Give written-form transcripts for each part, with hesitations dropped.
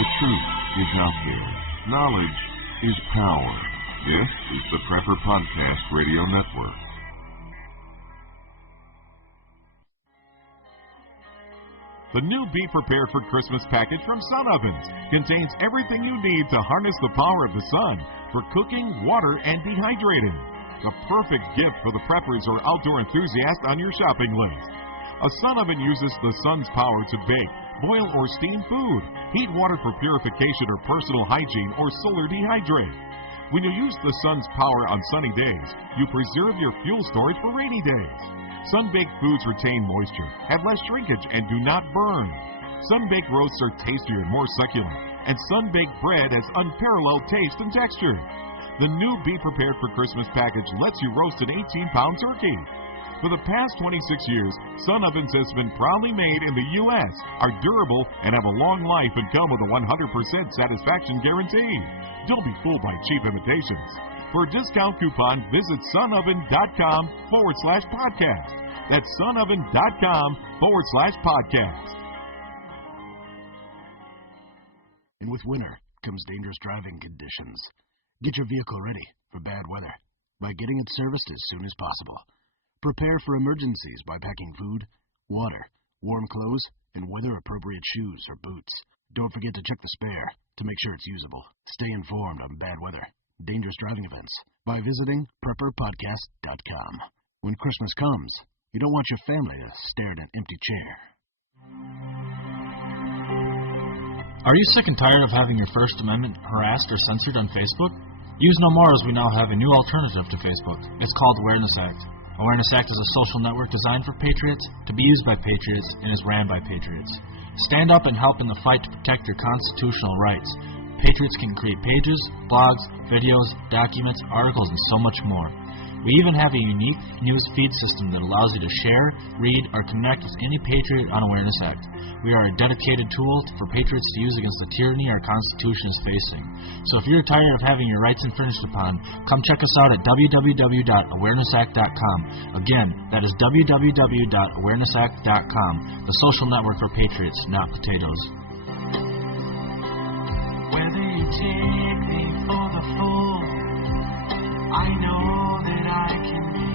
The truth is out there. Knowledge is power. This is the Prepper Podcast Radio Network. The new Be Prepared for Christmas package from Sun Ovens contains everything you need to harness the power of the sun for cooking, water, and dehydrating. The perfect gift for the preppers or outdoor enthusiast on your shopping list. A sun oven uses the sun's power to bake, boil, or steam food, heat water for purification or personal hygiene, or solar dehydrate. When you use the sun's power on sunny days, you preserve your fuel storage for rainy days. Sun-baked foods retain moisture, have less shrinkage, and do not burn. Sun-baked roasts are tastier and more succulent, and sun-baked bread has unparalleled taste and texture. The new Be Prepared for Christmas package lets you roast an 18-pound turkey. For the past 26 years, Sun Ovens has been proudly made in the U.S., are durable, and have a long life and come with a 100% satisfaction guarantee. Don't be fooled by cheap imitations. For a discount coupon, visit sunoven.com/podcast. That's sunoven.com/podcast. And with winter comes dangerous driving conditions. Get your vehicle ready for bad weather by getting it serviced as soon as possible. Prepare for emergencies by packing food, water, warm clothes, and weather-appropriate shoes or boots. Don't forget to check the spare to make sure it's usable. Stay informed on bad weather, dangerous driving events by visiting prepperpodcast.com. When Christmas comes, you don't want your family to stare at an empty chair. Are you sick and tired of having your First Amendment harassed or censored on Facebook? Use no more, as we now have a new alternative to Facebook. It's called Awareness Act. Awareness Act is a social network designed for patriots, to be used by patriots, and is ran by patriots. Stand up and help in the fight to protect your constitutional rights. Patriots can create pages, blogs, videos, documents, articles, and so much more. We even have a unique news feed system that allows you to share, read, or connect with any patriot on Awareness Act. We are a dedicated tool for patriots to use against the tyranny our Constitution is facing. So if you're tired of having your rights infringed upon, come check us out at www.awarenessact.com. Again, that is www.awarenessact.com, the social network for patriots, not potatoes. Whether you take me for the fool, I know that I can be.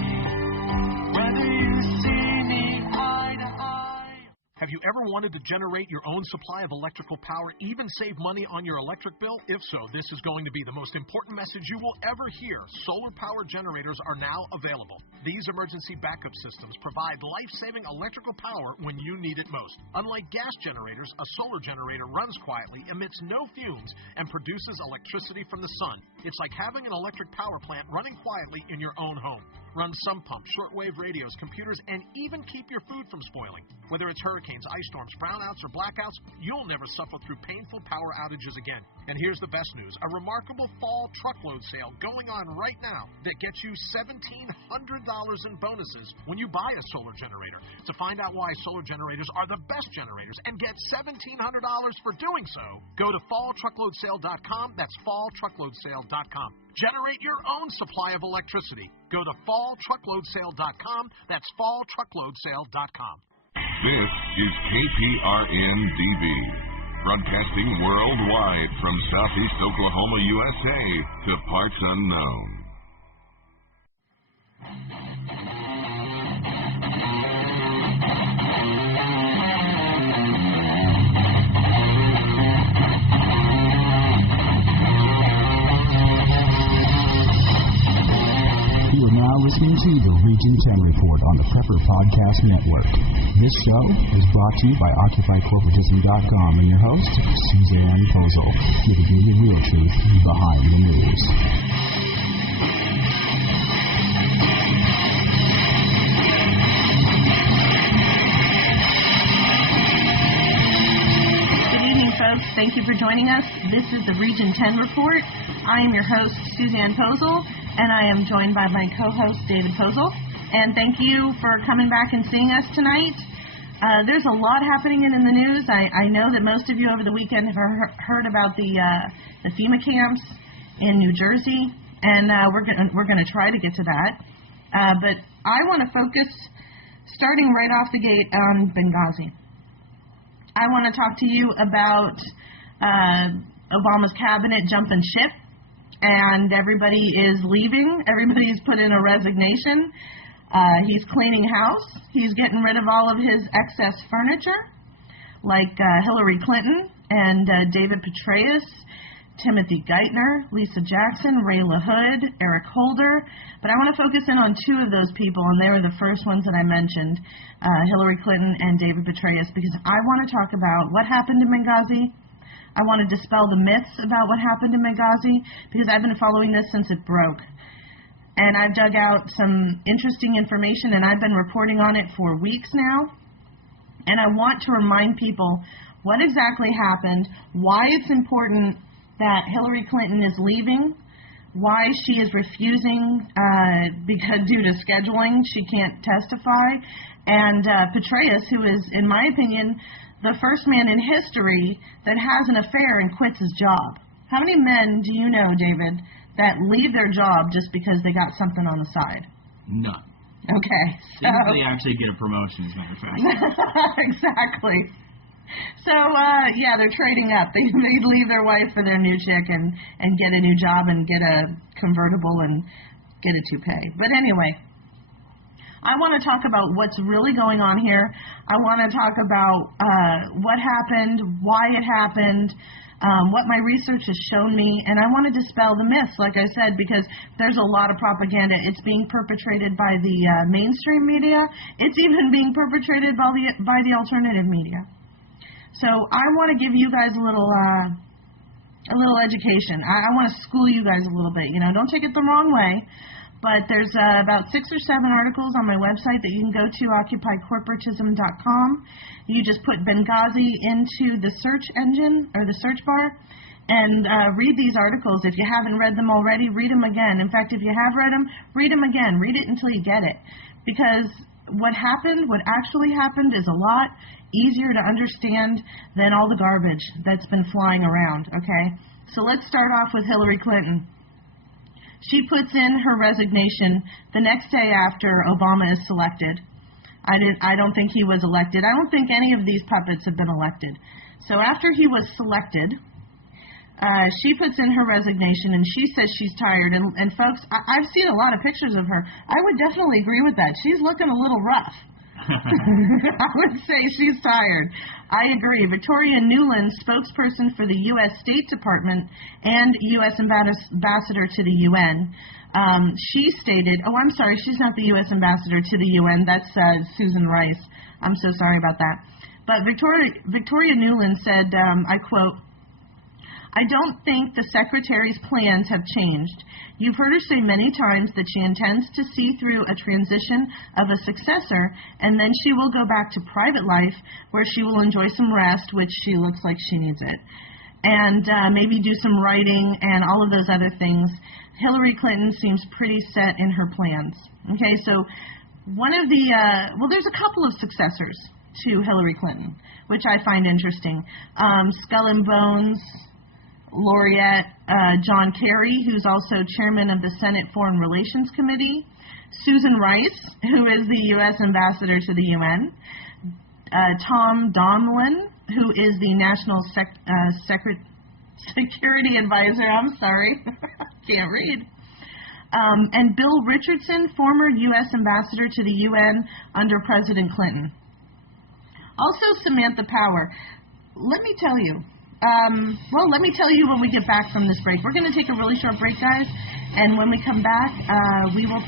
Whether you see me eye to eye. Have you ever wanted to generate your own supply of electrical power, even save money on your electric bill? If so, this is going to be the most important message you will ever hear. Solar power generators are now available. These emergency backup systems provide life-saving electrical power when you need it most. Unlike gas generators, a solar generator runs quietly, emits no fumes, and produces electricity from the sun. It's like having an electric power plant running quietly in your own home. Run sump pumps, shortwave radios, computers, and even keep your food from spoiling. Whether it's hurricanes, ice storms, brownouts, or blackouts, you'll never suffer through painful power outages again. And here's the best news, a remarkable fall truckload sale going on right now that gets you $1,700 in bonuses when you buy a solar generator. To find out why solar generators are the best generators and get $1,700 for doing so, go to falltruckloadsale.com. That's falltruckloadsale.com. Generate your own supply of electricity. Go to falltruckloadsale.com. That's falltruckloadsale.com. This is KPRN-DB, broadcasting worldwide from Southeast Oklahoma, USA, to parts unknown. You are now listening to the Region 10 Report on the Prepper Podcast Network. This show is brought to you by OccupyCorporatism.com and your host, Suzanne Posel, giving you the real truth behind the news. Good evening, folks. Thank you for joining us. This is the Region 10 Report. I am your host, Suzanne Posel, and I am joined by my co-host, David Posel. And thank you for coming back and seeing us tonight. There's a lot happening in the news. I know that most of you over the weekend have heard about the FEMA camps in New Jersey, and we're going to try to get to that. But I want to focus, starting right off the gate, on Benghazi. I want to talk to you about Obama's cabinet jumping ship, and everybody is leaving. Everybody's put in a resignation. He's cleaning house. He's getting rid of all of his excess furniture, like Hillary Clinton and David Petraeus, Timothy Geithner, Lisa Jackson, Ray LaHood, Eric Holder. But I want to focus in on two of those people, and they were the first ones that I mentioned, Hillary Clinton and David Petraeus, because I want to talk about what happened in Benghazi. I want to dispel the myths about what happened in Benghazi, because I've been following this since it broke. And I've dug out some interesting information, and I've been reporting on it for weeks now. And I want to remind people what exactly happened, why it's important that Hillary Clinton is leaving, why she is refusing because due to scheduling, she can't testify, and Petraeus, who is, in my opinion, the first man in history that has an affair and quits his job. How many men do you know, David, that leave their job just because they got something on the side? None. Okay. So they actually get a promotion, as a matter of fact. Exactly. So, yeah, they're trading up. They leave their wife for their new chick and get a new job and get a convertible and get a toupee. But anyway, I want to talk about what's really going on here. I want to talk about what happened, why it happened, what my research has shown me, and I want to dispel the myths, like I said, because there's a lot of propaganda. It's being perpetrated by the mainstream media. It's even being perpetrated by the alternative media. So I want to give you guys a little education. I want to school you guys a little bit. You know, don't take it the wrong way. But there's about 6 or 7 articles on my website that you can go to, occupycorporatism.com. You just put Benghazi into the search engine or the search bar and read these articles. If you haven't read them already, read them again. In fact, if you have read them again. Read it until you get it. Because what actually happened is a lot easier to understand than all the garbage that's been flying around, okay? So let's start off with Hillary Clinton. She puts in her resignation the next day after Obama is selected. I don't think he was elected. I don't think any of these puppets have been elected. So after he was selected, she puts in her resignation, and she says she's tired. And folks, I've seen a lot of pictures of her. I would definitely agree with that. She's looking a little rough. I would say she's tired. I agree. Victoria Nuland, spokesperson for the U.S. State Department and U.S. ambassador to the UN, she stated, oh, I'm sorry, she's not the U.S. ambassador to the UN. That's Susan Rice. I'm so sorry about that. But Victoria Nuland said, I quote, "I don't think the Secretary's plans have changed. You've heard her say many times that she intends to see through a transition of a successor, and then she will go back to private life where she will enjoy some rest, which she looks like she needs it, and maybe do some writing and all of those other things." Hillary Clinton seems pretty set in her plans. Okay, so one of the, there's a couple of successors to Hillary Clinton, which I find interesting. Skull and Bones laureate John Kerry, who's also chairman of the Senate Foreign Relations Committee, Susan Rice, who is the U.S. ambassador to the UN, Tom Donilon, who is the National Security Advisor, I'm sorry, can't read, and Bill Richardson, former U.S. ambassador to the UN under President Clinton. Also Samantha Power. Let me tell you, let me tell you when we get back from this break. We're going to take a really short break, guys, and when we come back, we will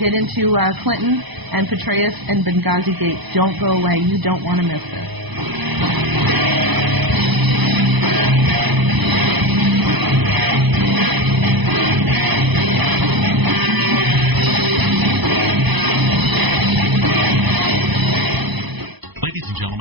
get into Clinton and Petraeus and Benghazi Gate. Don't go away. You don't want to miss this.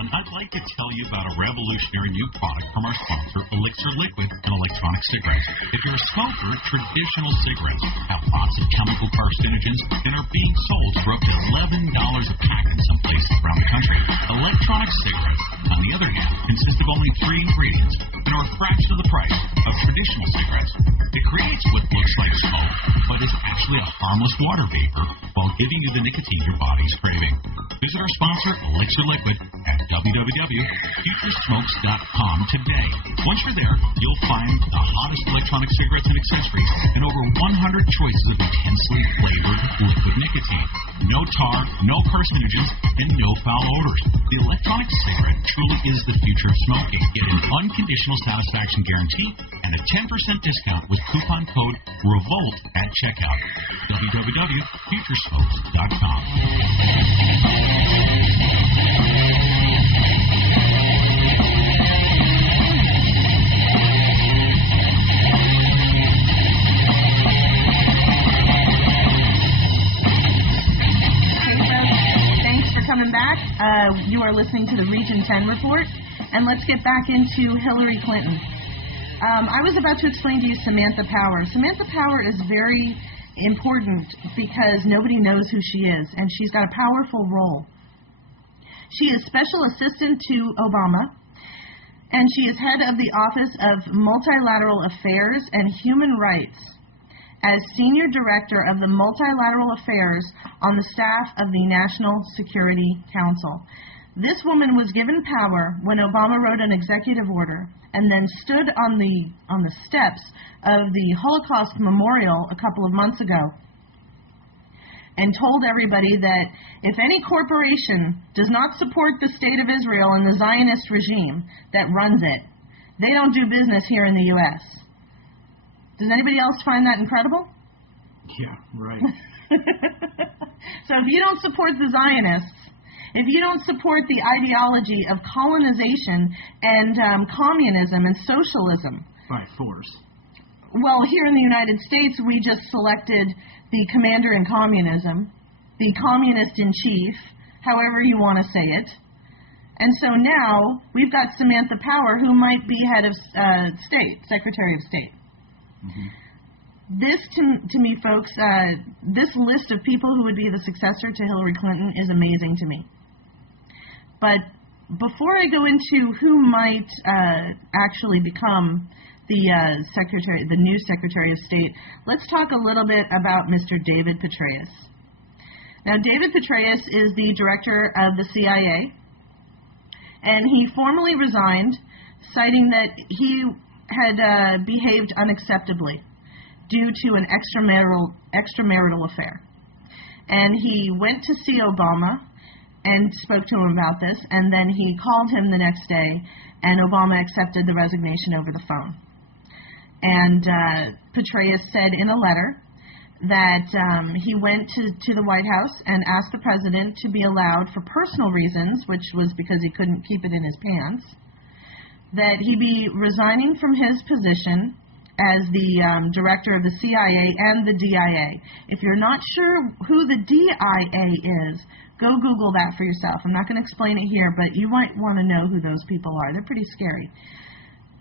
I'd like to tell you about a revolutionary new product from our sponsor, Elixir Liquid and Electronic Cigarettes. If you're a smoker, traditional cigarettes have lots of chemical carcinogens and are being sold for up to $11 a pack in some places around the country. Electronic cigarettes, on the other hand, consist of only 3 ingredients and are a fraction of the price of traditional cigarettes. It creates what looks like smoke, but is actually a harmless water vapor while giving you the nicotine your body's craving. Visit our sponsor, Elixir Liquid, at www.futuresmokes.com today. Once you're there, you'll find the hottest electronic cigarettes and accessories and over 100 choices of intensely flavored liquid nicotine. No tar, no carcinogens, and no foul odors. The electronic cigarette truly is the future of smoking. Get an unconditional satisfaction guarantee and a 10% discount with coupon code REVOLT at checkout. www.futuresmokes.com. Coming back, you are listening to the Region 10 report, and let's get back into Hillary Clinton. I was about to explain to you Samantha Power. Samantha Power is very important because nobody knows who she is, and she's got a powerful role. She is Special Assistant to Obama, and she is head of the Office of Multilateral Affairs and Human Rights as Senior Director of the Multilateral Affairs on the staff of the National Security Council. This woman was given power when Obama wrote an executive order and then stood on the steps of the Holocaust Memorial a couple of months ago and told everybody that if any corporation does not support the State of Israel and the Zionist regime that runs it, they don't do business here in the U.S. Does anybody else find that incredible? Yeah, right. So if you don't support the Zionists, if you don't support the ideology of colonization and communism and socialism. By force. Well, here in the United States, we just selected the commander in communism, the communist in chief, however you want to say it. And so now we've got Samantha Power, who might be head of state, Secretary of State. Mm-hmm. This, to me, folks, this list of people who would be the successor to Hillary Clinton is amazing to me. But before I go into who might actually become the new Secretary of State, let's talk a little bit about Mr. David Petraeus. Now, David Petraeus is the director of the CIA, and he formally resigned, citing that he had behaved unacceptably due to an extramarital affair. And he went to see Obama and spoke to him about this, and then he called him the next day, and Obama accepted the resignation over the phone. And Petraeus said in a letter that he went to the White House and asked the president to be allowed, for personal reasons, which was because he couldn't keep it in his pants, that he be resigning from his position as the director of the CIA and the DIA. If you're not sure who the DIA is, go Google that for yourself. I'm not going to explain it here, but you might want to know who those people are. They're pretty scary.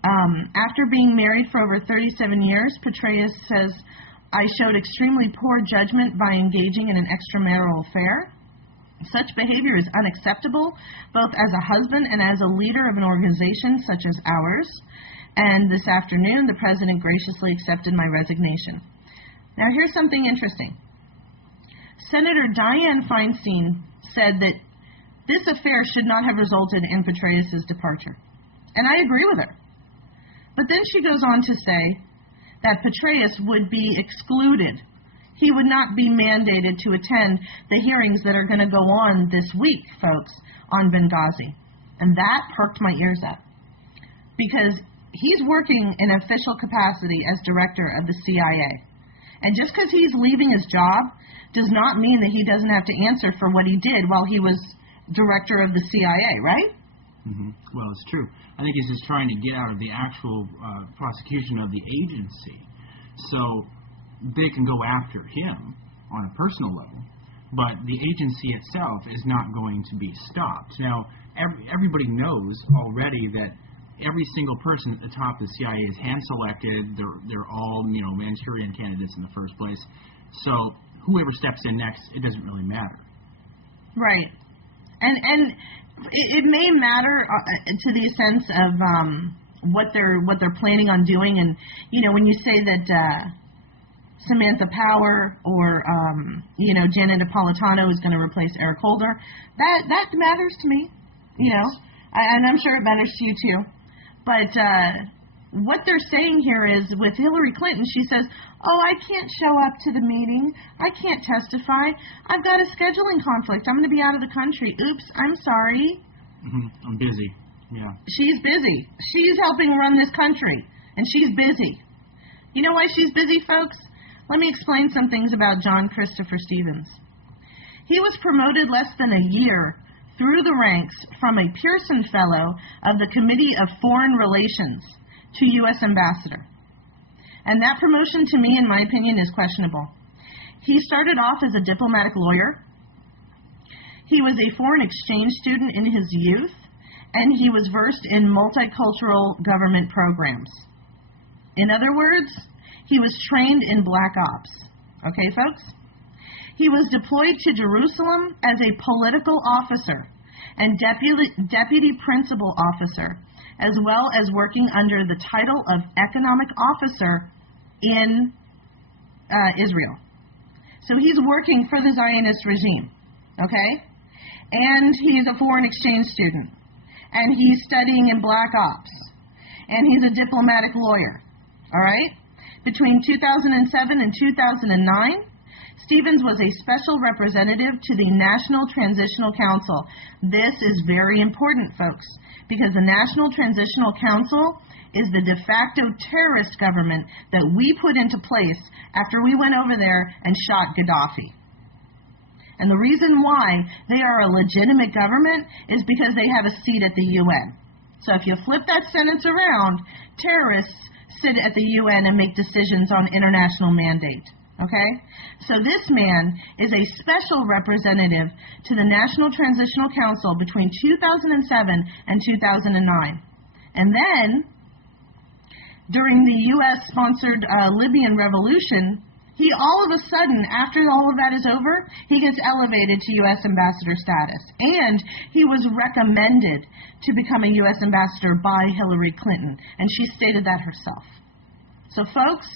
After being married for over 37 years, Petraeus says, I showed extremely poor judgment by engaging in an extramarital affair. Such behavior is unacceptable, both as a husband and as a leader of an organization such as ours. And this afternoon, the president graciously accepted my resignation. Now, here's something interesting. Senator Dianne Feinstein said that this affair should not have resulted in Petraeus' departure. And I agree with her. But then she goes on to say that Petraeus would be excluded. He would not be mandated to attend the hearings that are going to go on this week, folks, on Benghazi. And that perked my ears up. Because he's working in official capacity as director of the CIA. And just because he's leaving his job does not mean that he doesn't have to answer for what he did while he was director of the CIA, right? Mm-hmm. Well, it's true. I think he's just trying to get out of the actual prosecution of the agency. So they can go after him on a personal level, but the agency itself is not going to be stopped. Now, everybody knows already that every single person at the top of the CIA is hand-selected. They're all, Manchurian candidates in the first place. So whoever steps in next, it doesn't really matter. Right. And it may matter to the sense of what they're planning on doing. And, when you say that Samantha Power or, Janet Napolitano is going to replace Eric Holder. That matters to me, and I'm sure it matters to you too. But what they're saying here is with Hillary Clinton, she says, I can't show up to the meeting. I can't testify. I've got a scheduling conflict. I'm going to be out of the country. Oops, I'm sorry. I'm busy. Yeah. She's busy. She's helping run this country, and she's busy. You know why she's busy, folks? Let me explain some things about John Christopher Stevens. He was promoted less than a year through the ranks from a Pearson Fellow of the Committee of Foreign Relations to U.S. Ambassador. And that promotion, to me, in my opinion, is questionable. He started off as a diplomatic lawyer. He was a foreign exchange student in his youth, and he was versed in multicultural government programs. In other words, he was trained in black ops. Okay, folks? He was deployed to Jerusalem as a political officer and deputy principal officer, as well as working under the title of economic officer in Israel. So he's working for the Zionist regime, okay? And he's a foreign exchange student. And he's studying in black ops. And he's a diplomatic lawyer, all right? Between 2007 and 2009, Stevens was a special representative to the National Transitional Council. This is very important, folks, because the National Transitional Council is the de facto terrorist government that we put into place after we went over there and shot Gaddafi. And the reason why they are a legitimate government is because they have a seat at the UN. So if you flip that sentence around, terrorists sit at the UN and make decisions on international mandate. Okay? So this man is a special representative to the National Transitional Council between 2007 and 2009. And then, during the U.S.-sponsored Libyan revolution, he all of a sudden, after all of that is over, he gets elevated to U.S. ambassador status. And he was recommended to become a U.S. ambassador by Hillary Clinton. And she stated that herself. So, folks,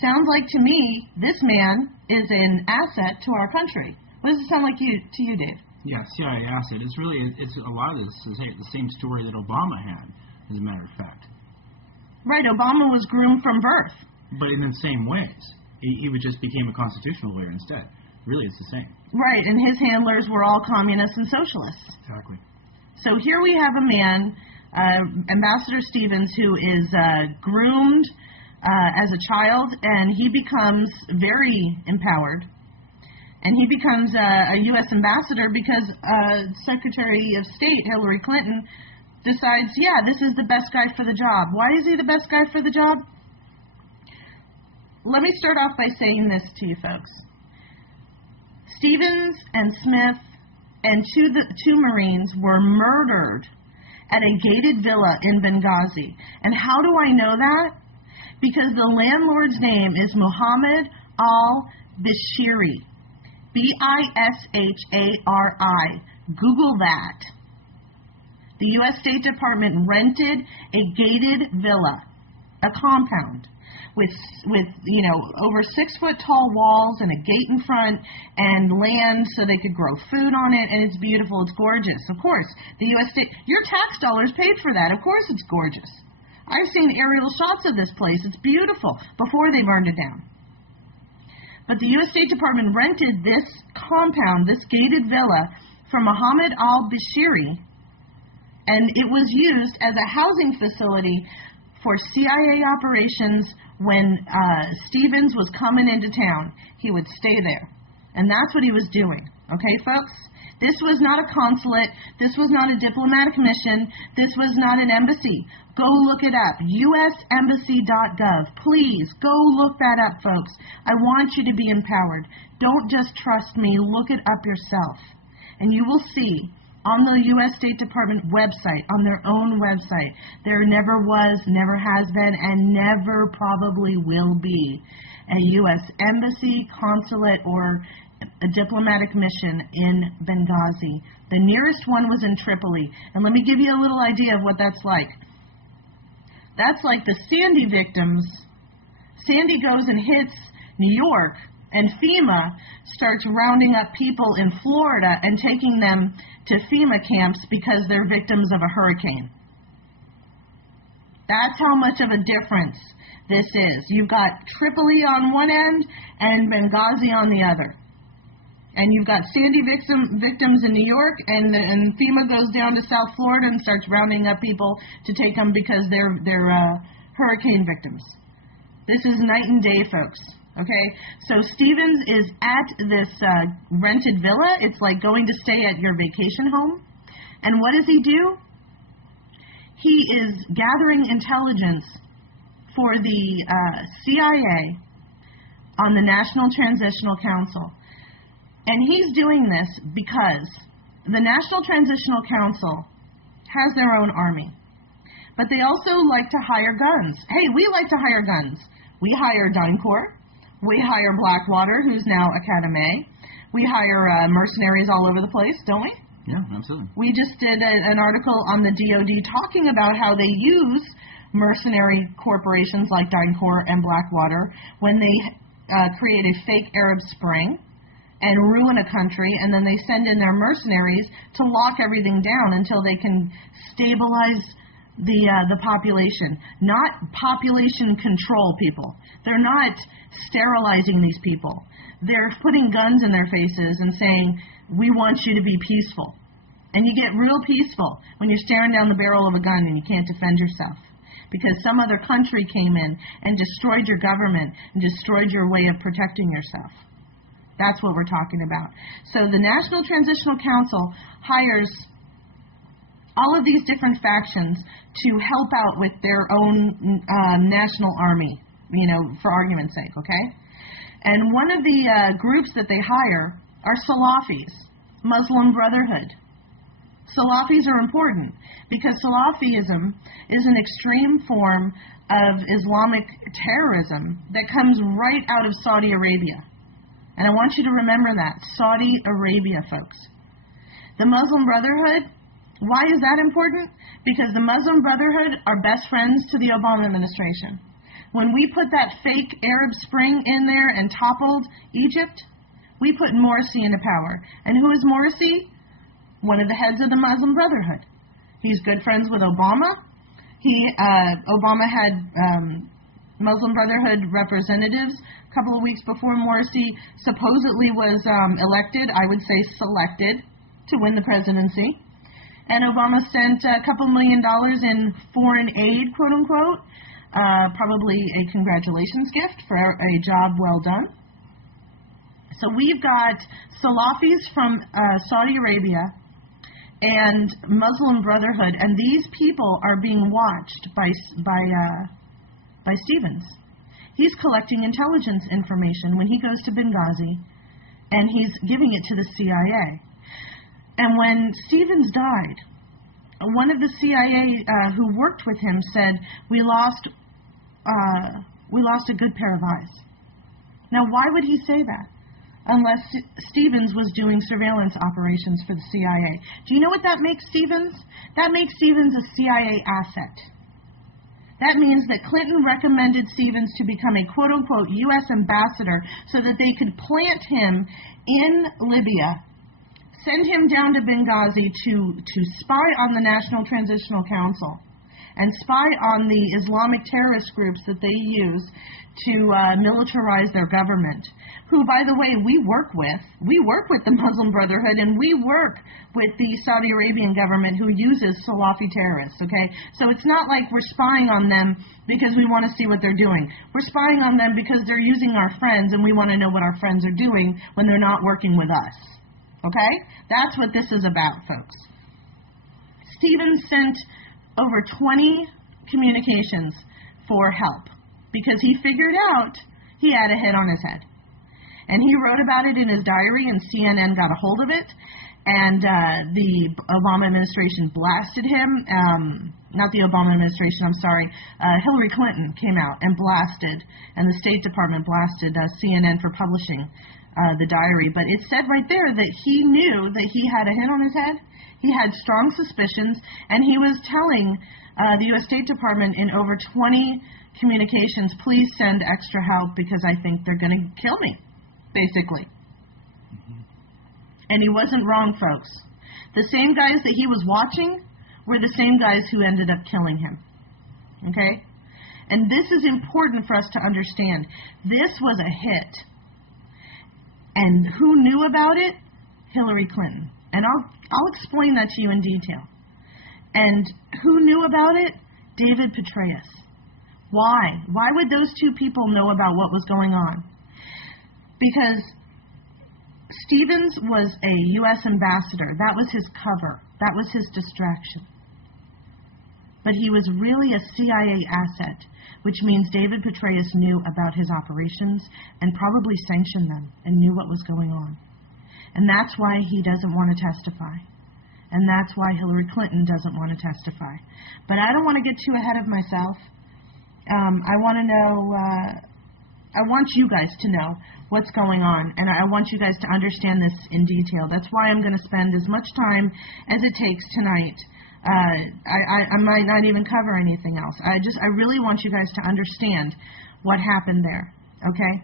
sounds like to me this man is an asset to our country. What does it sound like to you, Dave? Yeah, CIA asset. It's a lot of this is the same story that Obama had, as a matter of fact. Right, Obama was groomed from birth. But in the same ways. He just became a constitutional lawyer instead. Really, it's the same. Right, and his handlers were all communists and socialists. Exactly. So here we have a man, Ambassador Stevens, who is groomed as a child, and he becomes very empowered. And he becomes a U.S. ambassador because Secretary of State Hillary Clinton decides, yeah, this is the best guy for the job. Why is he the best guy for the job? Let me start off by saying this to you folks. Stevens and Smith and two Marines were murdered at a gated villa in Benghazi. And how do I know that? Because the landlord's name is Mohammed al-Bashiri. B-I-S-H-A-R-I. Google that. The U.S. State Department rented a gated villa, a compound, with over 6-foot-tall walls and a gate in front and land so they could grow food on it, and it's beautiful, it's gorgeous. Of course, the U.S. State, your tax dollars paid for that. Of course it's gorgeous. I've seen aerial shots of this place. It's beautiful before they burned it down. But the U.S. State Department rented this compound, this gated villa, from Mohammed al-Bashiri, and it was used as a housing facility for CIA operations. When Stevens was coming into town, he would stay there. And that's what he was doing. Okay, folks? This was not a consulate. This was not a diplomatic mission. This was not an embassy. Go look it up. usembassy.gov. Please, go look that up, folks. I want you to be empowered. Don't just trust me. Look it up yourself. And you will see on the U.S. State Department website, on their own website, there never was, never has been, and never probably will be a U.S. embassy, consulate, or a diplomatic mission in Benghazi. The nearest one was in Tripoli. And let me give you a little idea of what that's like. That's like the Sandy victims. Sandy goes and hits New York, and FEMA starts rounding up people in Florida and taking them to FEMA camps because they're victims of a hurricane. That's how much of a difference this is. You've got Tripoli on one end and Benghazi on the other. And you've got Sandy victims in New York, and FEMA goes down to South Florida and starts rounding up people to take them because they're hurricane victims. This is night and day, folks. Okay? So Stevens is at this rented villa. It's like going to stay at your vacation home. And what does he do? He is gathering intelligence for the CIA on the National Transitional Council. And he's doing this because the National Transitional Council has their own army. But they also like to hire guns. Hey, we like to hire guns. We hire DynCorp. We hire Blackwater, who's now Academy. We hire mercenaries all over the place, don't we? Yeah, absolutely. We just did an article on the DOD talking about how they use mercenary corporations like DynCorp and Blackwater when they create a fake Arab Spring and ruin a country, and then they send in their mercenaries to lock everything down until they can stabilize the population. Not population control people. They're not sterilizing these people. They're putting guns in their faces and saying, we want you to be peaceful. And you get real peaceful when you're staring down the barrel of a gun and you can't defend yourself because some other country came in and destroyed your government and destroyed your way of protecting yourself. That's what we're talking about. So the National Transitional Council hires all of these different factions to help out with their own national army, for argument's sake, okay? And one of the groups that they hire are Salafis, Muslim Brotherhood. Salafis are important because Salafism is an extreme form of Islamic terrorism that comes right out of Saudi Arabia. And I want you to remember that. Saudi Arabia, folks. The Muslim Brotherhood, why is that important? Because the Muslim Brotherhood are best friends to the Obama administration. When we put that fake Arab Spring in there and toppled Egypt, we put Morsi into power. And who is Morsi? One of the heads of the Muslim Brotherhood. He's good friends with Obama. Obama had Muslim Brotherhood representatives a couple of weeks before Morsi supposedly was elected, I would say selected, to win the presidency. And Obama sent a couple $1 million in foreign aid, quote unquote, probably a congratulations gift for a job well done. So we've got Salafis from Saudi Arabia and Muslim Brotherhood, and these people are being watched by Stevens. He's collecting intelligence information when he goes to Benghazi, and he's giving it to the CIA. And when Stevens died, one of the CIA who worked with him said, we lost a good pair of eyes. Now, why would he say that? Unless Stevens was doing surveillance operations for the CIA. Do you know what that makes Stevens? That makes Stevens a CIA asset. That means that Clinton recommended Stevens to become a quote-unquote U.S. ambassador so that they could plant him in Libya, send him down to Benghazi to spy on the National Transitional Council and spy on the Islamic terrorist groups that they use to militarize their government, who, by the way, we work with. We work with the Muslim Brotherhood, and we work with the Saudi Arabian government who uses Salafi terrorists, okay? So it's not like we're spying on them because we want to see what they're doing. We're spying on them because they're using our friends, and we want to know what our friends are doing when they're not working with us, okay? That's what this is about, folks. Stevens sent over 20 communications for help because he figured out he had a hit on his head. And he wrote about it in his diary, and CNN got a hold of it, and the Obama administration blasted him. Not the Obama administration, I'm sorry. Hillary Clinton came out and blasted, and the State Department blasted CNN for publishing the diary, but it said right there that he knew that he had a hit on his head. He had strong suspicions, and he was telling the U.S. State Department in over 20 communications, please send extra help because I think they're going to kill me, basically. Mm-hmm. And he wasn't wrong, folks. The same guys that he was watching were the same guys who ended up killing him. Okay? And this is important for us to understand. This was a hit. And who knew about it? Hillary Clinton. And I'll explain that to you in detail. And who knew about it? David Petraeus. Why? Why would those two people know about what was going on? Because Stevens was a U.S. ambassador. That was his cover. That was his distraction. But he was really a CIA asset, which means David Petraeus knew about his operations and probably sanctioned them and knew what was going on. And that's why he doesn't want to testify. And that's why Hillary Clinton doesn't want to testify. But I don't want to get too ahead of myself. I want to know, I want you guys to know what's going on, and I want you guys to understand this in detail. That's why I'm going to spend as much time as it takes tonight. I might not even cover anything else. I really want you guys to understand what happened there, okay?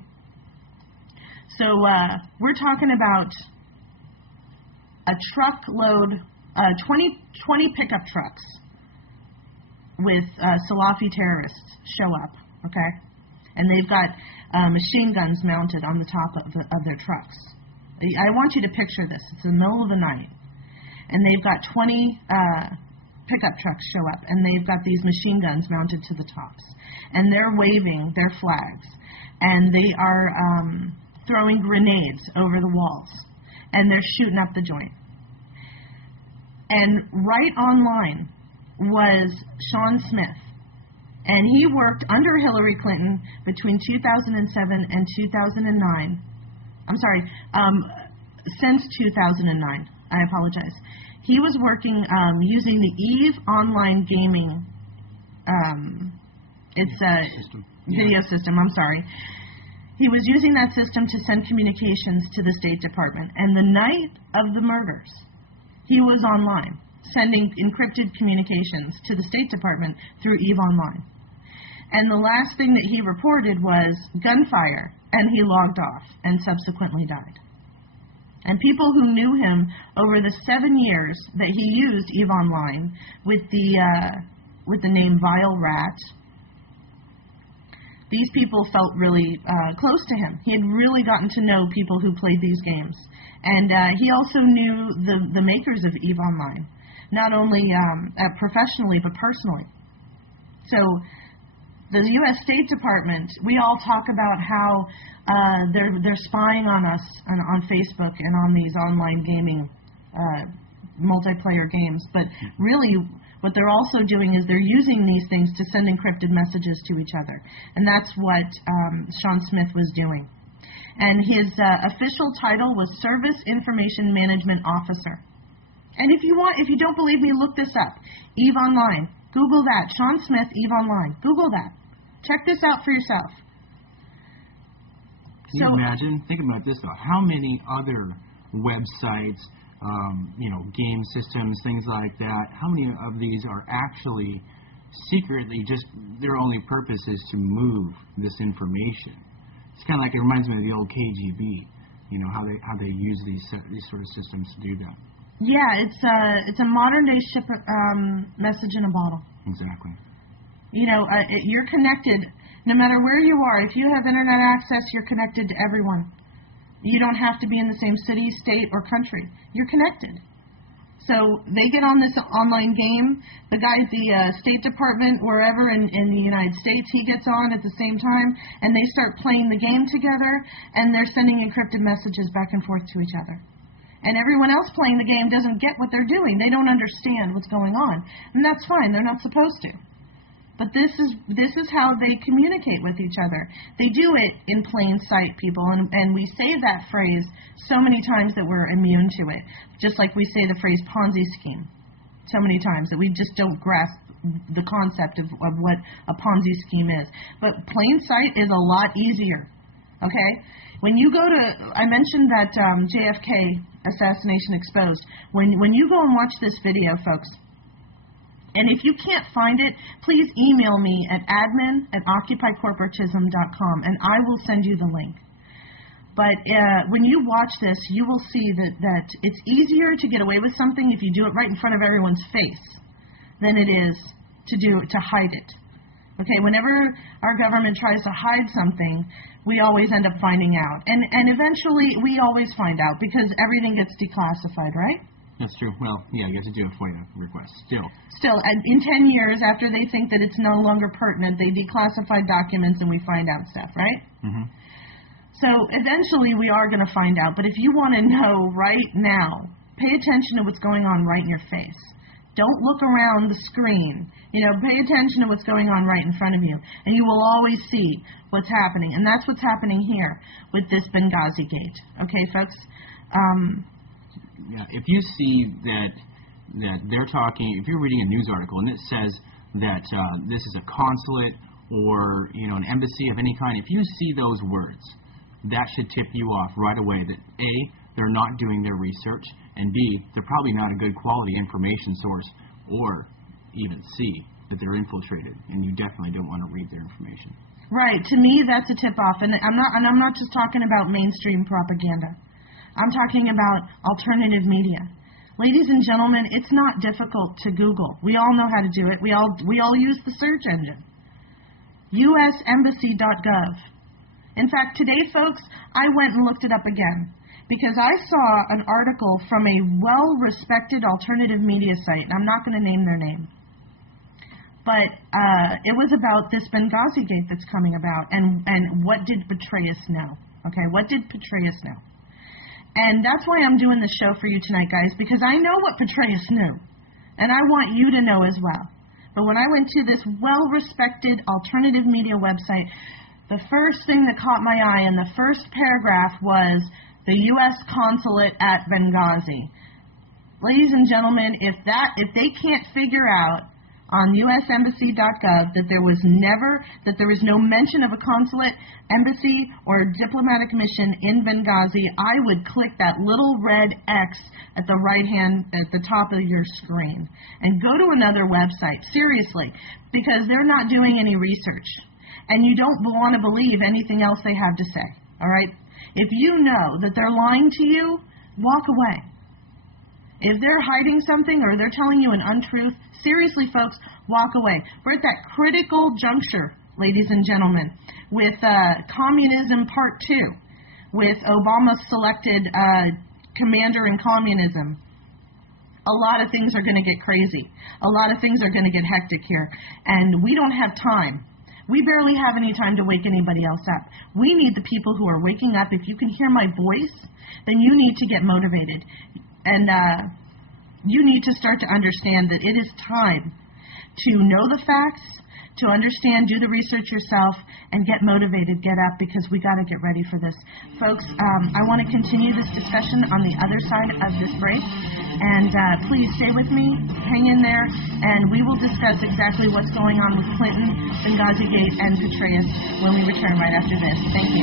So we're talking about a truckload, 20 pickup trucks with Salafi terrorists show up, okay? And they've got machine guns mounted on the top of their trucks. I want you to picture this. It's in the middle of the night. And they've got 20 pickup trucks show up, and they've got these machine guns mounted to the tops. And they're waving their flags. And they are throwing grenades over the walls. And they're shooting up the joint. And right online was Sean Smith. And he worked under Hillary Clinton between 2007 and 2009. I'm sorry, since 2009. I apologize. He was working using the EVE online gaming. It's a video system. I'm sorry. He was using that system to send communications to the State Department. And the night of the murders, he was online, sending encrypted communications to the State Department through EVE Online. And the last thing that he reported was gunfire, and he logged off and subsequently died. And people who knew him over the 7 years that he used EVE Online with the name Vile Rat, these people felt really close to him. He had really gotten to know people who played these games. And he also knew the makers of EVE Online, not only professionally, but personally. So the U.S. State Department, we all talk about how they're spying on us on Facebook and on these online gaming multiplayer games. But really, what they're also doing is they're using these things to send encrypted messages to each other. And that's what Sean Smith was doing. And his official title was Service Information Management Officer. And if you don't believe me, look this up. EVE Online. Google that. Sean Smith, EVE Online. Google that. Check this out for yourself. Can you imagine? Think about this, though. How many other websites, game systems, things like that, how many of these are actually secretly just their only purpose is to move this information? It's kind of like, it reminds me of the old KGB, how they use these sort of systems to do that. Yeah, it's a modern day message in a bottle. Exactly. You're connected no matter where you are. If you have internet access, you're connected to everyone. You don't have to be in the same city, state, or country. You're connected. So they get on this online game. The guy at the State Department, wherever in the United States, he gets on at the same time, and they start playing the game together, and they're sending encrypted messages back and forth to each other. And everyone else playing the game doesn't get what they're doing. They don't understand what's going on. And that's fine. They're not supposed to. But this is how they communicate with each other. They do it in plain sight, people, and we say that phrase so many times that we're immune to it. Just like we say the phrase Ponzi scheme so many times that we just don't grasp the concept of what a Ponzi scheme is. But plain sight is a lot easier. Okay? When you go to, I mentioned that JFK assassination exposed. When you go and watch this video, folks, and if you can't find it, please email me at admin@occupycorporatism.com, and I will send you the link. But when you watch this, you will see that it's easier to get away with something if you do it right in front of everyone's face than it is to hide it. Okay, whenever our government tries to hide something, we always end up finding out. And eventually, we always find out because everything gets declassified, right? That's true. Well, yeah, you have to do a FOIA request. Still, in 10 years, after they think that it's no longer pertinent, they declassify documents and we find out stuff, right? Mm-hmm. So eventually, we are going to find out. But if you want to know right now, pay attention to what's going on right in your face. Don't look around the screen. Pay attention to what's going on right in front of you, and you will always see what's happening. And that's what's happening here with this Benghazi gate. Okay, folks? Yeah, if you see that they're talking, if you're reading a news article and it says that this is a consulate or an embassy of any kind, if you see those words, that should tip you off right away that A, they're not doing their research, and B, they're probably not a good quality information source, or even C, that they're infiltrated, and you definitely don't want to read their information. Right. To me, that's a tip-off, and I'm not just talking about mainstream propaganda. I'm talking about alternative media. Ladies and gentlemen, it's not difficult to Google. We all know how to do it. We all use the search engine. usembassy.gov. In fact, today, folks, I went and looked it up again because I saw an article from a well-respected alternative media site, and I'm not going to name their name. But it was about this Benghazi gate that's coming about, and what did Petraeus know? Okay, what did Petraeus know? And that's why I'm doing this show for you tonight, guys, because I know what Petraeus knew, and I want you to know as well. But when I went to this well-respected alternative media website, the first thing that caught my eye in the first paragraph was the U.S. consulate at Benghazi. Ladies and gentlemen, if they can't figure out on usembassy.gov that there is no mention of a consulate, embassy, or diplomatic mission in Benghazi, I would click that little red X at the top of your screen and go to another website, seriously, because they're not doing any research. And you don't want to believe anything else they have to say, all right? If you know that they're lying to you, walk away. If they're hiding something or they're telling you an untruth, seriously, folks, walk away. We're at that critical juncture, ladies and gentlemen, with Communism Part 2, with Obama selected commander in communism. A lot of things are going to get crazy. A lot of things are going to get hectic here. And we don't have time. We barely have any time to wake anybody else up. We need the people who are waking up. If you can hear my voice, then you need to get motivated. And you need to start to understand that it is time to know the facts, to understand, do the research yourself, and get motivated, get up, because we got to get ready for this. Folks, I want to continue this discussion on the other side of this break. And please stay with me, hang in there, and we will discuss exactly what's going on with Clinton, Benghazi Gate, and Petraeus when we return right after this. Thank you.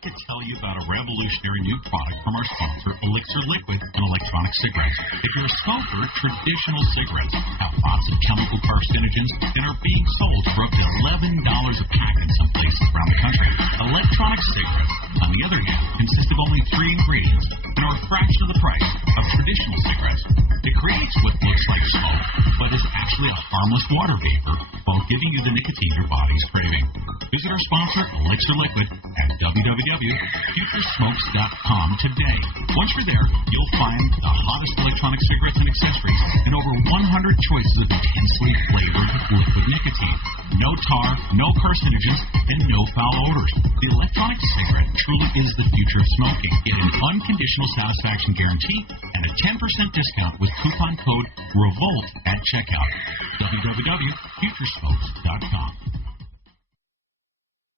Tell you about a revolutionary new product from our sponsor, Elixir Liquid and Electronic Cigarettes. If you're a smoker, traditional cigarettes have lots of chemical carcinogens and are being sold for up to $11 a pack in some places around the country. Electronic cigarettes, on the other hand, consist of only 3 ingredients and are a fraction of the price of traditional cigarettes. It creates what looks like smoke, but is actually a harmless water vapor while giving you the nicotine your body's craving. Visit our sponsor, Elixir Liquid, at www.futuresmokes.com today. Once you're there, you'll find the hottest electronic cigarettes and accessories and over 100 choices of intensely flavored liquid nicotine. No tar, no carcinogens, and no foul odors. The electronic cigarette truly is the future of smoking. Get an unconditional satisfaction guarantee and a 10% discount with coupon code REVOLT at checkout. www.futuresmokes.com.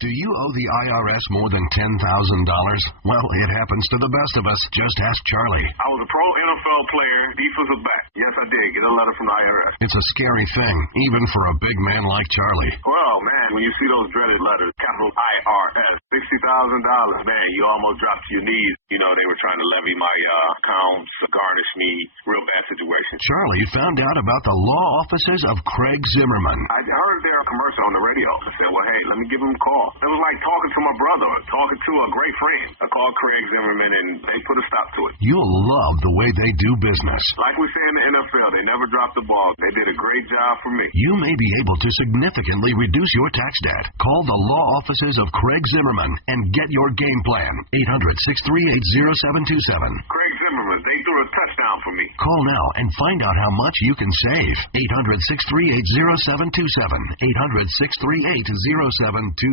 Do you owe the IRS more than $10,000? Well, it happens to the best of us. Just ask Charlie. I was a pro NFL player, defensive back. Yes, I did get a letter from the IRS. It's a scary thing, even for a big man like Charlie. Well, man, when you see those dreaded letters, capital IRS, $60,000, man, you almost drop to your knees. You know, they were trying to levy my accounts, garnish me, real bad situation. Charlie found out about the law offices of Craig Zimmerman. I heard their commercial on the radio. I said, well, hey, let me give him a call. It was like talking to my brother, talking to a great friend. I called Craig Zimmerman, and they put a stop to it. You'll love the way they do business. Like we say in the NFL, they never dropped the ball. They did a great job for me. You may be able to significantly reduce your tax debt. Call the law offices of Craig Zimmerman and get your game plan. 800-638-0727. Craig Zimmerman, they threw a touchdown for me. Call now and find out how much you can save. 800-638-0727. 800-638-0727. Hey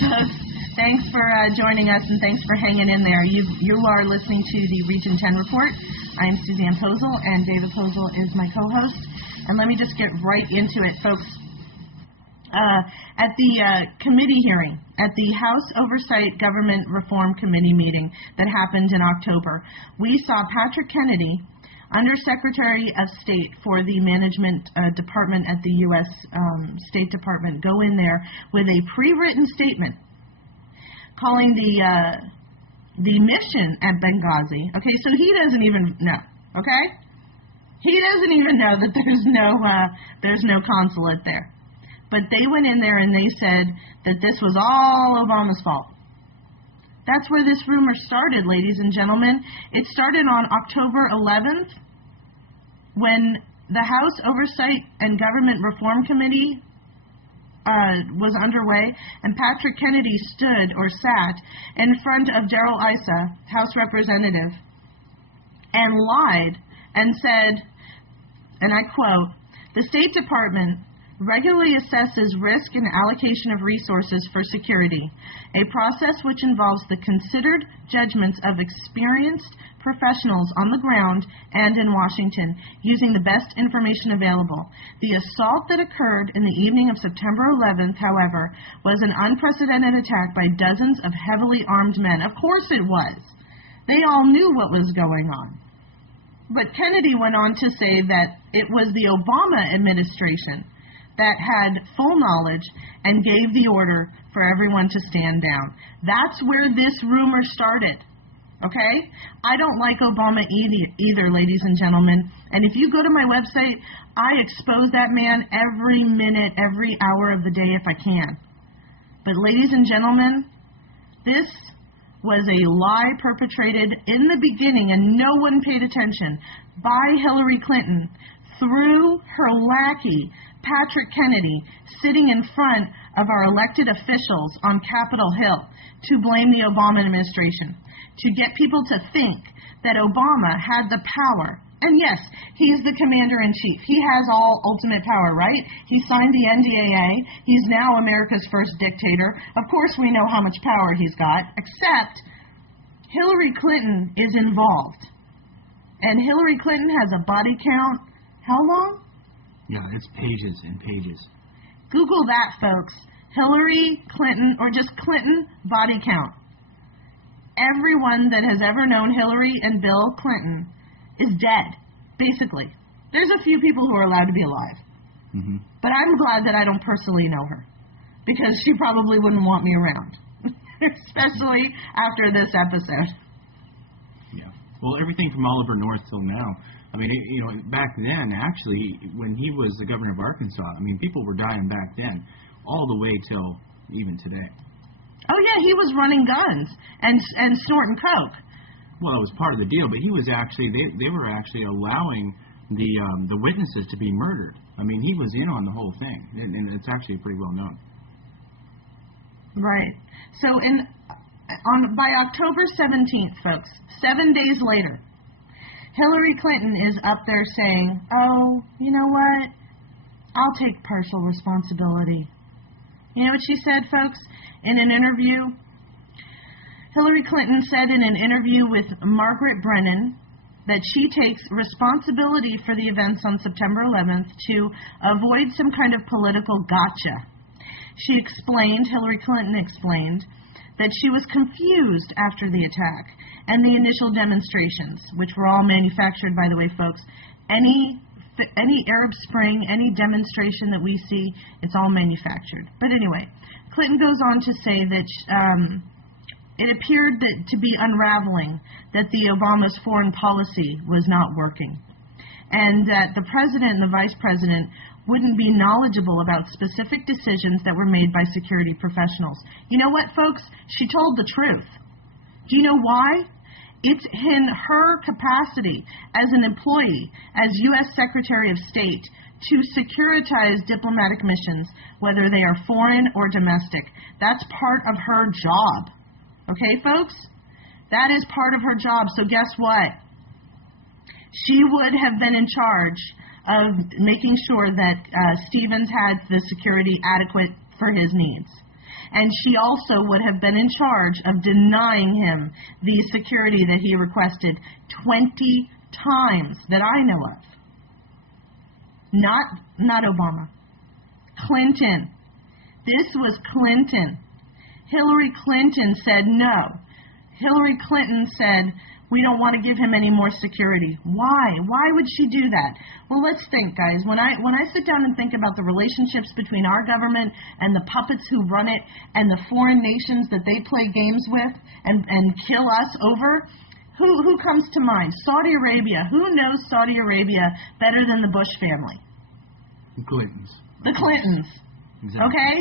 folks, thanks for joining us and thanks for hanging in there. You are listening to the Region 10 Report. I'm Suzanne Posel and David Posel is my co-host. And let me just get right into it, folks. At the committee hearing, at the House Oversight Government Reform Committee meeting that happened in October, we saw Patrick Kennedy, Undersecretary of State for the Management Department at the U.S. State Department, go in there with a pre-written statement calling the mission at Benghazi. Okay, so he doesn't even know. Okay, he doesn't even know that there's no consulate there. But they went in there and they said that this was all Obama's fault. That's where this rumor started, ladies and gentlemen. It started on October 11th when the House Oversight and Government Reform Committee was underway, and Patrick Kennedy stood or sat in front of Darrell Issa, House Representative, and lied and said, and I quote, "The State Department regularly assesses risk and allocation of resources for security, a process which involves the considered judgments of experienced professionals on the ground and in Washington, using the best information available. The assault that occurred in the evening of September 11th, however, was an unprecedented attack by dozens of heavily armed men." Of course it was. They all knew what was going on. But Kennedy went on to say that it was the Obama administration that had full knowledge and gave the order for everyone to stand down. That's where this rumor started, okay? I don't like Obama either, ladies and gentlemen. And if you go to my website, I expose that man every minute, every hour of the day if I can. But ladies and gentlemen, this was a lie perpetrated in the beginning, and no one paid attention, by Hillary Clinton through her lackey, Patrick Kennedy, sitting in front of our elected officials on Capitol Hill to blame the Obama administration, to get people to think that Obama had the power. And yes, he's the commander-in-chief. He has all ultimate power, right? He signed the NDAA. He's now America's first dictator. Of course we know how much power he's got, except Hillary Clinton is involved. And Hillary Clinton has a body count, how long? Yeah, it's pages and pages. Google that, folks. Hillary Clinton, or just Clinton body count. Everyone that has ever known Hillary and Bill Clinton is dead, basically. There's a few people who are allowed to be alive. Mm-hmm. But I'm glad that I don't personally know her, because she probably wouldn't want me around, especially after this episode. Yeah. Well, everything from Oliver North till now. I mean, back then, actually, when he was the governor of Arkansas, I mean, people were dying back then, all the way till even today. Oh, yeah, he was running guns and snorting coke. Well, it was part of the deal, but he was actually, they were actually allowing the witnesses to be murdered. I mean, he was in on the whole thing, and it's actually pretty well known. Right. So by October 17th, folks, 7 days later, Hillary Clinton is up there saying, "Oh, you know what? I'll take partial responsibility." You know what she said, folks, in an interview? Hillary Clinton said in an interview with Margaret Brennan that she takes responsibility for the events on September 11th to avoid some kind of political gotcha. Hillary Clinton explained, that she was confused after the attack and the initial demonstrations, which were all manufactured, by the way, folks. Any Arab Spring, any demonstration that we see, it's all manufactured. But anyway, Clinton goes on to say that it appeared to be unraveling, that the Obama's foreign policy was not working, and that the president and the vice president wouldn't be knowledgeable about specific decisions that were made by security professionals. You know what, folks? She told the truth. Do you know why? It's in her capacity as an employee, as U.S. Secretary of State, to securitize diplomatic missions, whether they are foreign or domestic. That's part of her job. Okay, folks? That is part of her job. So guess what? She would have been in charge of making sure that Stevens had the security adequate for his needs. And she also would have been in charge of denying him the security that he requested 20 times that I know of. Not Obama. Clinton. This was Clinton. Hillary Clinton said no. Hillary Clinton said, we don't want to give him any more security. Why? Why would she do that? Well, let's think, guys. When I sit down and think about the relationships between our government and the puppets who run it and the foreign nations that they play games with and kill us over, who comes to mind? Saudi Arabia. Who knows Saudi Arabia better than the Bush family? The Clintons. The Clintons. Exactly. Okay?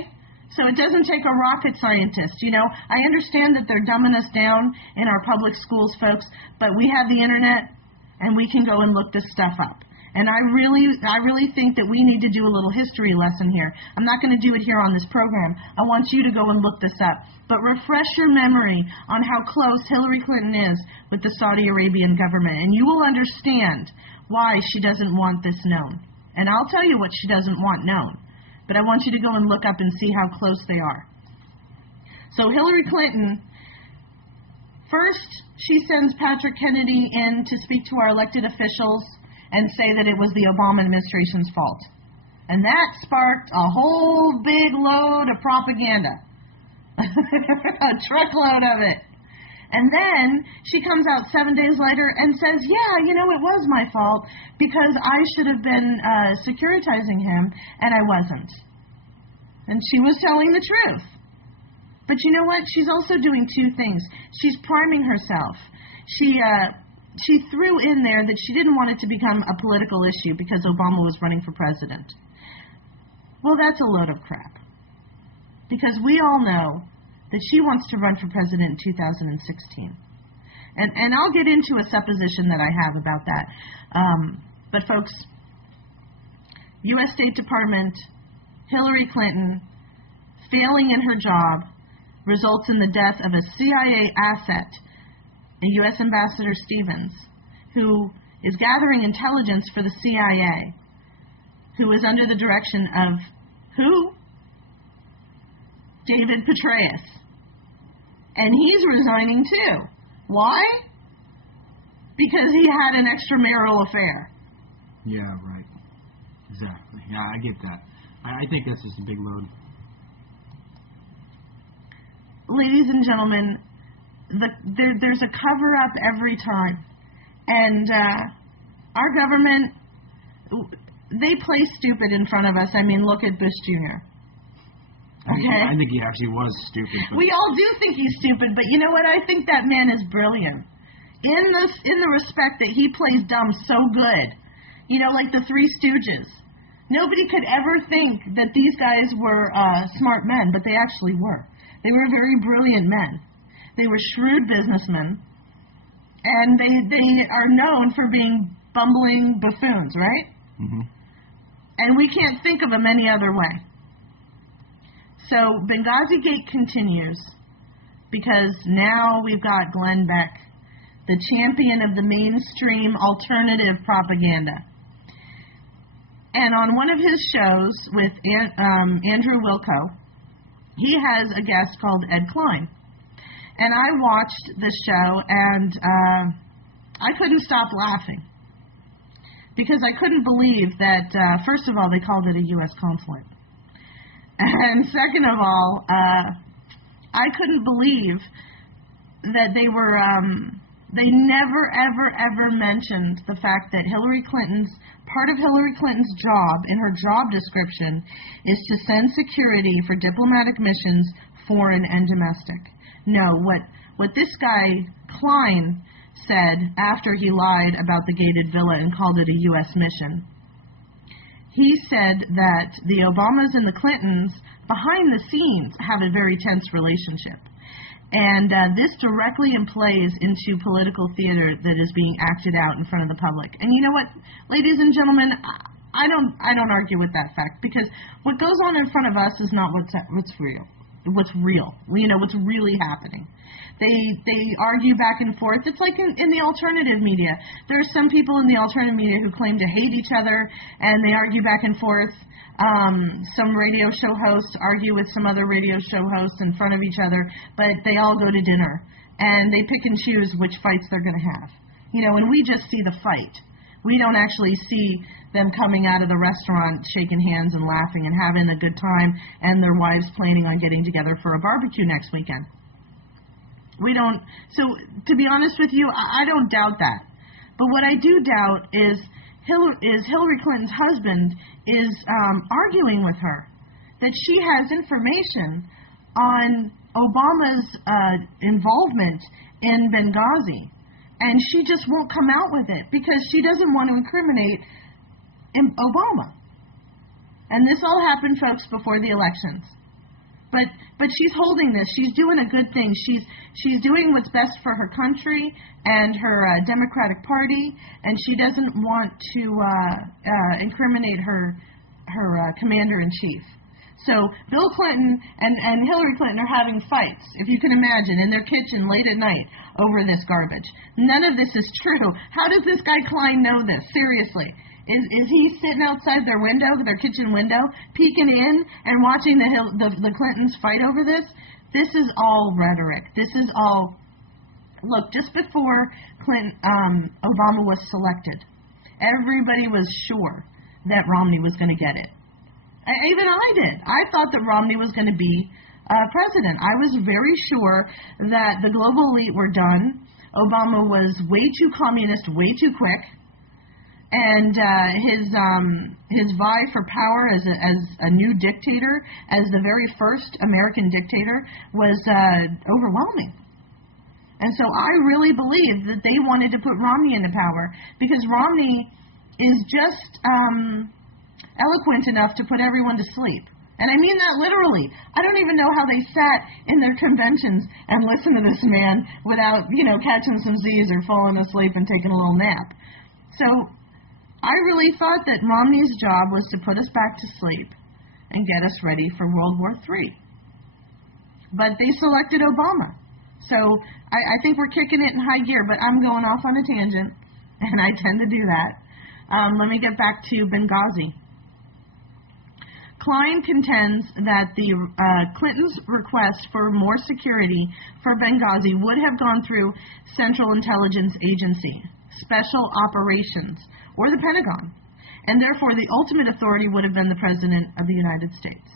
So it doesn't take a rocket scientist, you know. I understand that they're dumbing us down in our public schools, folks, but we have the internet, and we can go and look this stuff up. And I really think that we need to do a little history lesson here. I'm not going to do it here on this program. I want you to go and look this up. But refresh your memory on how close Hillary Clinton is with the Saudi Arabian government, and you will understand why she doesn't want this known. And I'll tell you what she doesn't want known. But I want you to go and look up and see how close they are. So Hillary Clinton, first she sends Patrick Kennedy in to speak to our elected officials and say that it was the Obama administration's fault. And that sparked a whole big load of propaganda. A truckload of it. And then she comes out 7 days later and says, yeah, you know, it was my fault because I should have been securitizing him, and I wasn't. And she was telling the truth. But you know what? She's also doing two things. She's priming herself. She threw in there that she didn't want it to become a political issue because Obama was running for president. Well, that's a load of crap. Because we all know that she wants to run for president in 2016. And I'll get into a supposition that I have about that. But folks, U.S. State Department, Hillary Clinton, failing in her job results in the death of a CIA asset, a U.S. Ambassador Stevens, who is gathering intelligence for the CIA, who is under the direction of who? David Petraeus. And he's resigning too. Why? Because he had an extramarital affair. Yeah, right. Exactly. Yeah, I get that. I think that's just a big load. Ladies and gentlemen, there's a cover-up every time. And our government, they play stupid in front of us. I mean, look at Bush Jr. Okay. I think he actually was stupid. We all do think he's stupid, but you know what? I think that man is brilliant. In the respect that he plays dumb so good. You know, like the Three Stooges. Nobody could ever think that these guys were smart men, but they actually were. They were very brilliant men. They were shrewd businessmen, and they are known for being bumbling buffoons, right? Mm-hmm. And we can't think of them any other way. So Benghazi Gate continues because now we've got Glenn Beck, the champion of the mainstream alternative propaganda. And on one of his shows with Andrew Wilco, he has a guest called Ed Klein. And I watched this show, and I couldn't stop laughing. Because I couldn't believe that, first of all, they called it a U.S. consulate. And second of all, I couldn't believe that they were, they never, ever, ever mentioned the fact that part of Hillary Clinton's job, in her job description, is to send security for diplomatic missions, foreign and domestic. No, what this guy, Klein, said after he lied about the gated villa and called it a U.S. mission. He said that the Obamas and the Clintons, behind the scenes, have a very tense relationship. And this directly plays into political theater that is being acted out in front of the public. And you know what, ladies and gentlemen, I don't argue with that fact, because what goes on in front of us is not what's real. What's real, what's really happening. They argue back and forth. It's like in the alternative media. There are some people in the alternative media who claim to hate each other, and they argue back and forth. Some radio show hosts argue with some other radio show hosts in front of each other, but they all go to dinner, and they pick and choose which fights they're going to have. And we just see the fight. We don't actually see them coming out of the restaurant shaking hands and laughing and having a good time, and their wives planning on getting together for a barbecue next weekend. We don't. So, to be honest with you, I don't doubt that. But what I do doubt is Hillary Clinton's husband is arguing with her that she has information on Obama's involvement in Benghazi, and she just won't come out with it because she doesn't want to incriminate Obama. And this all happened, folks, before the elections. But she's holding this. She's doing a good thing. She's doing what's best for her country and her Democratic Party, and she doesn't want to incriminate her commander-in-chief. So Bill Clinton and Hillary Clinton are having fights, if you can imagine, in their kitchen late at night over this garbage. None of this is true. How does this guy Klein know this? Seriously. Is he sitting outside their window, their kitchen window, peeking in and watching the Clintons fight over this? This is all rhetoric. This is all... Look, just before Obama was selected, everybody was sure that Romney was going to get it. Even I did. I thought that Romney was going to be president. I was very sure that the global elite were done. Obama was way too communist, way too quick. And his vie for power as a new dictator, as the very first American dictator, was overwhelming. And so I really believe that they wanted to put Romney into power because Romney is just eloquent enough to put everyone to sleep. And I mean that literally. I don't even know how they sat in their conventions and listened to this man without, catching some Z's or falling asleep and taking a little nap. So I really thought that Romney's job was to put us back to sleep and get us ready for World War III. But they selected Obama. So I think we're kicking it in high gear, but I'm going off on a tangent, and I tend to do that. Let me get back to Benghazi. Klein contends that the Clintons' request for more security for Benghazi would have gone through Central Intelligence Agency, Special Operations, or the Pentagon, and therefore the ultimate authority would have been the President of the United States.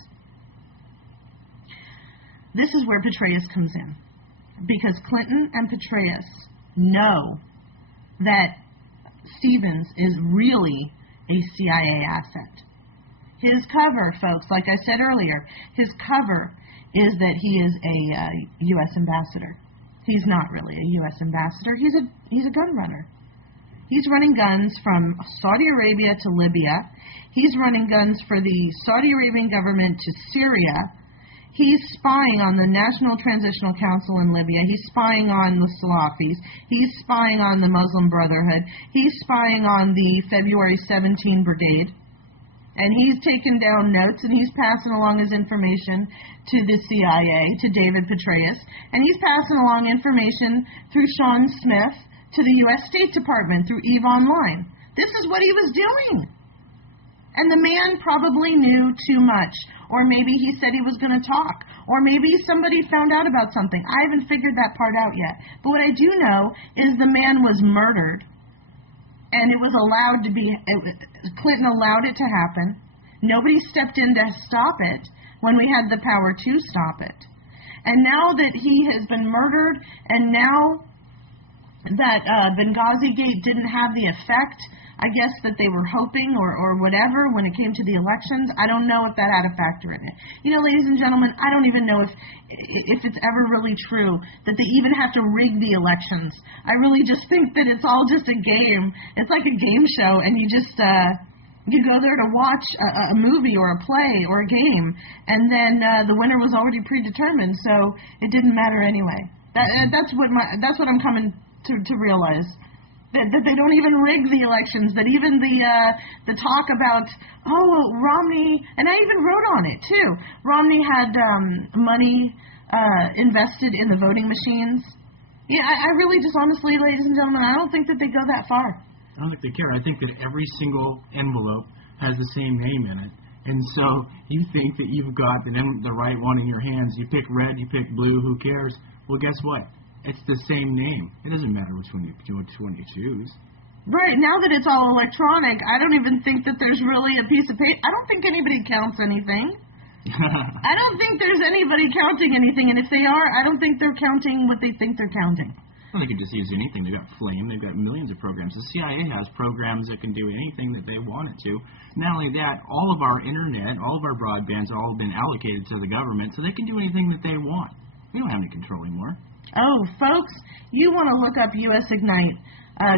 This is where Petraeus comes in, because Clinton and Petraeus know that Stevens is really a CIA asset. His cover, folks, like I said earlier, his cover is that he is a U.S. ambassador. He's not really a U.S. ambassador. He's a gun runner. He's running guns from Saudi Arabia to Libya. He's running guns for the Saudi Arabian government to Syria. He's spying on the National Transitional Council in Libya. He's spying on the Salafis. He's spying on the Muslim Brotherhood. He's spying on the February 17 Brigade. And he's taken down notes, and he's passing along his information to the CIA, to David Petraeus. And he's passing along information through Sean Smith to the U.S. State Department through EVE Online. This is what he was doing. And the man probably knew too much. Or maybe he said he was going to talk. Or maybe somebody found out about something. I haven't figured that part out yet. But what I do know is the man was murdered. And it was allowed to be, Clinton allowed it to happen. Nobody stepped in to stop it when we had the power to stop it. And now that he has been murdered, and now that Benghazi Gate didn't have the effect, I guess, that they were hoping or whatever when it came to the elections, I don't know if that had a factor in it. You know, ladies and gentlemen, I don't even know if it's ever really true that they even have to rig the elections. I really just think that it's all just a game. It's like a game show, and you just you go there to watch a movie or a play or a game, and then the winner was already predetermined, so it didn't matter anyway. That's what I'm coming to realize. That they don't even rig the elections, that even the talk about, Romney, and I even wrote on it too, Romney had money invested in the voting machines. Yeah, I really just honestly, ladies and gentlemen, I don't think that they go that far. I don't think they care. I think that every single envelope has the same name in it. And so you think that you've got the right one in your hands. You pick red, you pick blue, who cares? Well, guess what? It's the same name. It doesn't matter which one you choose. Right. Now that it's all electronic, I don't even think that there's really a piece of paper. I don't think anybody counts anything. I don't think there's anybody counting anything. And if they are, I don't think they're counting what they think they're counting. Well, they can just use anything. They've got Flame. They've got millions of programs. The CIA has programs that can do anything that they want it to. Not only that, all of our internet, all of our broadbands have all been allocated to the government, so they can do anything that they want. We don't have any control anymore. Oh, folks, you want to look up U.S. Ignite.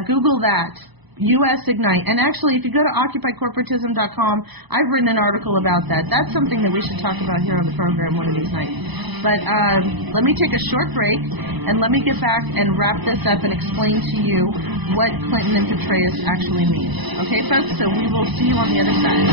Google that, U.S. Ignite. And actually, if you go to OccupyCorporatism.com, I've written an article about that. That's something that we should talk about here on the program one of these nights. But let me take a short break, and let me get back and wrap this up and explain to you what Clinton and Petraeus actually means. Okay, folks? So we will see you on the other side.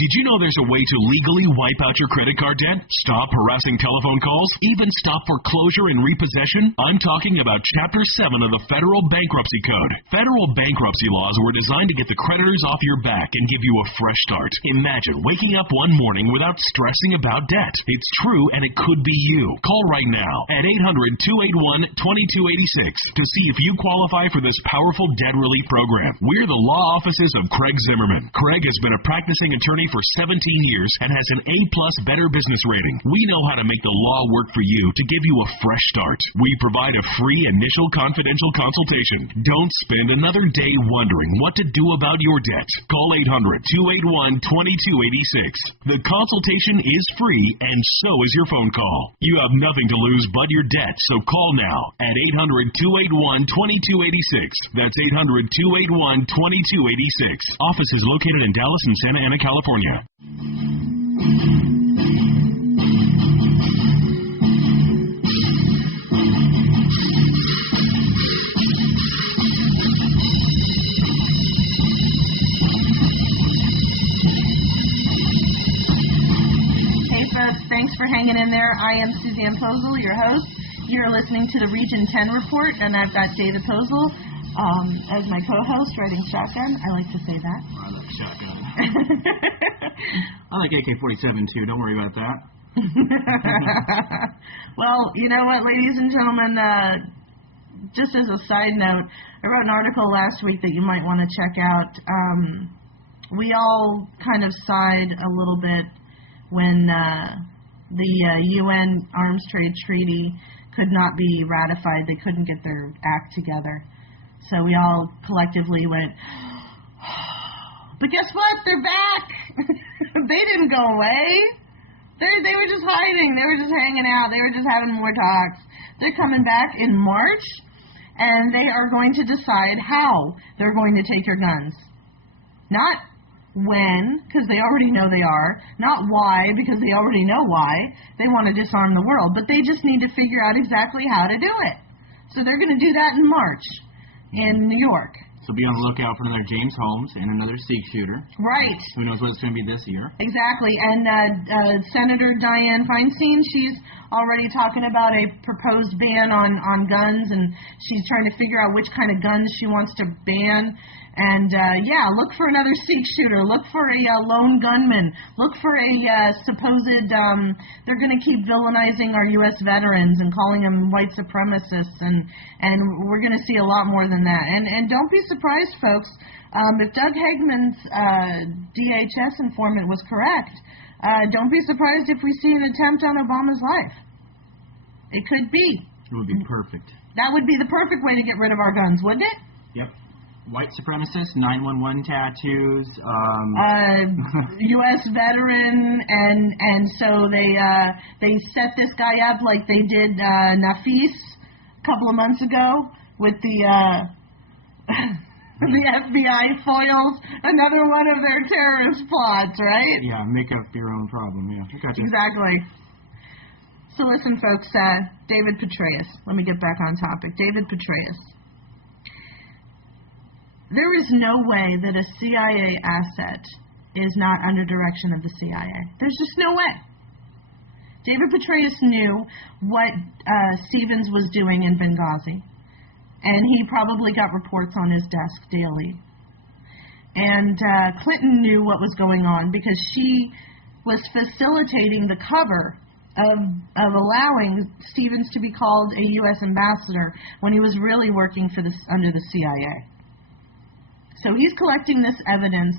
Did you know there's a way to legally wipe out your credit card debt? Stop harassing telephone calls? Even stop foreclosure and repossession? I'm talking about Chapter 7 of the Federal Bankruptcy Code. Federal bankruptcy laws were designed to get the creditors off your back and give you a fresh start. Imagine waking up one morning without stressing about debt. It's true, and it could be you. Call right now at 800-281-2286 to see if you qualify for this powerful debt relief program. We're the law offices of Craig Zimmerman. Craig has been a practicing attorney for 17 years and has an A+ Better Business rating. We know how to make the law work for you to give you a fresh start. We provide a free initial confidential consultation. Don't spend another day wondering what to do about your debt. Call 800-281-2286. The consultation is free, and so is your phone call. You have nothing to lose but your debt, so call now at 800-281-2286. That's 800-281-2286. Office is located in Dallas and Santa Ana, California. Hey folks, thanks for hanging in there. I am Suzanne Posel, your host. You're listening to the Region 10 Report, and I've got David Posel as my co-host, riding shotgun. I like to say that. I like shotgun. I like AK-47 too. Don't worry about that. Well, you know what, ladies and gentlemen, just as a side note, I wrote an article last week that you might want to check out. We all kind of sighed a little bit when the UN Arms Trade Treaty could not be ratified. They couldn't get their act together. So we all collectively went, but guess what? They're back. They didn't go away. They were just hiding. They were just hanging out. They were just having more talks. They're coming back in March, and they are going to decide how they're going to take your guns. Not when, because they already know they are. Not why, because they already know why. They want to disarm the world. But they just need to figure out exactly how to do it. So they're going to do that in March in New York. So be on the lookout for another James Holmes and another Sikh shooter. Right. Who knows what it's going to be this year. Exactly. And Senator Dianne Feinstein, she's already talking about a proposed ban on guns, and she's trying to figure out which kind of guns she wants to ban. And, look for another Sikh shooter. Look for a lone gunman. Look for a supposed, they're going to keep villainizing our U.S. veterans and calling them white supremacists, and we're going to see a lot more than that. And don't be surprised, folks, if Doug Hagman's DHS informant was correct, don't be surprised if we see an attempt on Obama's life. It could be. It would be perfect. That would be the perfect way to get rid of our guns, wouldn't it? Yep. White supremacists, 911 tattoos, U.S. veteran, and so they set this guy up like they did Nafis a couple of months ago with the the FBI foils another one of their terrorist plots, right? Yeah, make up your own problem. Yeah, gotcha. Exactly. So listen, folks. David Petraeus. Let me get back on topic. David Petraeus. There is no way that a CIA asset is not under direction of the CIA. There's just no way. David Petraeus knew what Stevens was doing in Benghazi, and he probably got reports on his desk daily. And Clinton knew what was going on because she was facilitating the cover of allowing Stevens to be called a U.S. ambassador when he was really working for under the CIA. So he's collecting this evidence,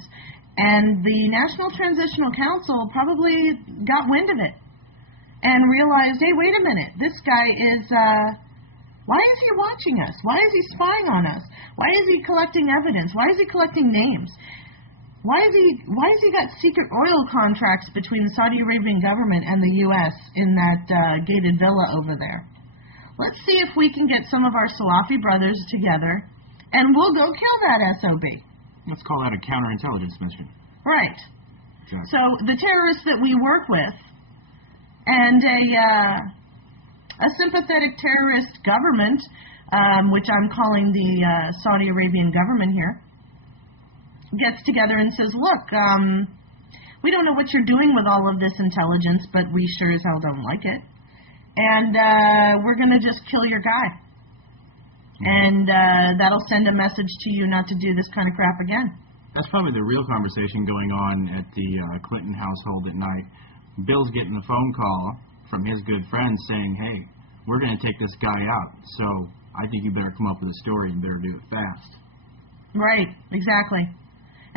and the National Transitional Council probably got wind of it and realized, hey, wait a minute, this guy is, why is he watching us? Why is he spying on us? Why is he collecting evidence? Why is he collecting names? Why has he got secret oil contracts between the Saudi Arabian government and the U.S. in that gated villa over there? Let's see if we can get some of our Salafi brothers together, and we'll go kill that SOB. Let's call that a counterintelligence mission. Right. Exactly. So the terrorists that we work with and a sympathetic terrorist government, which I'm calling the Saudi Arabian government here, gets together and says, look, we don't know what you're doing with all of this intelligence, but we sure as hell don't like it. And we're going to just kill your guy. And that'll send a message to you not to do this kind of crap again. That's probably the real conversation going on at the Clinton household at night. Bill's getting a phone call from his good friends saying, hey, we're going to take this guy out, so I think you better come up with a story and better do it fast. Right, exactly.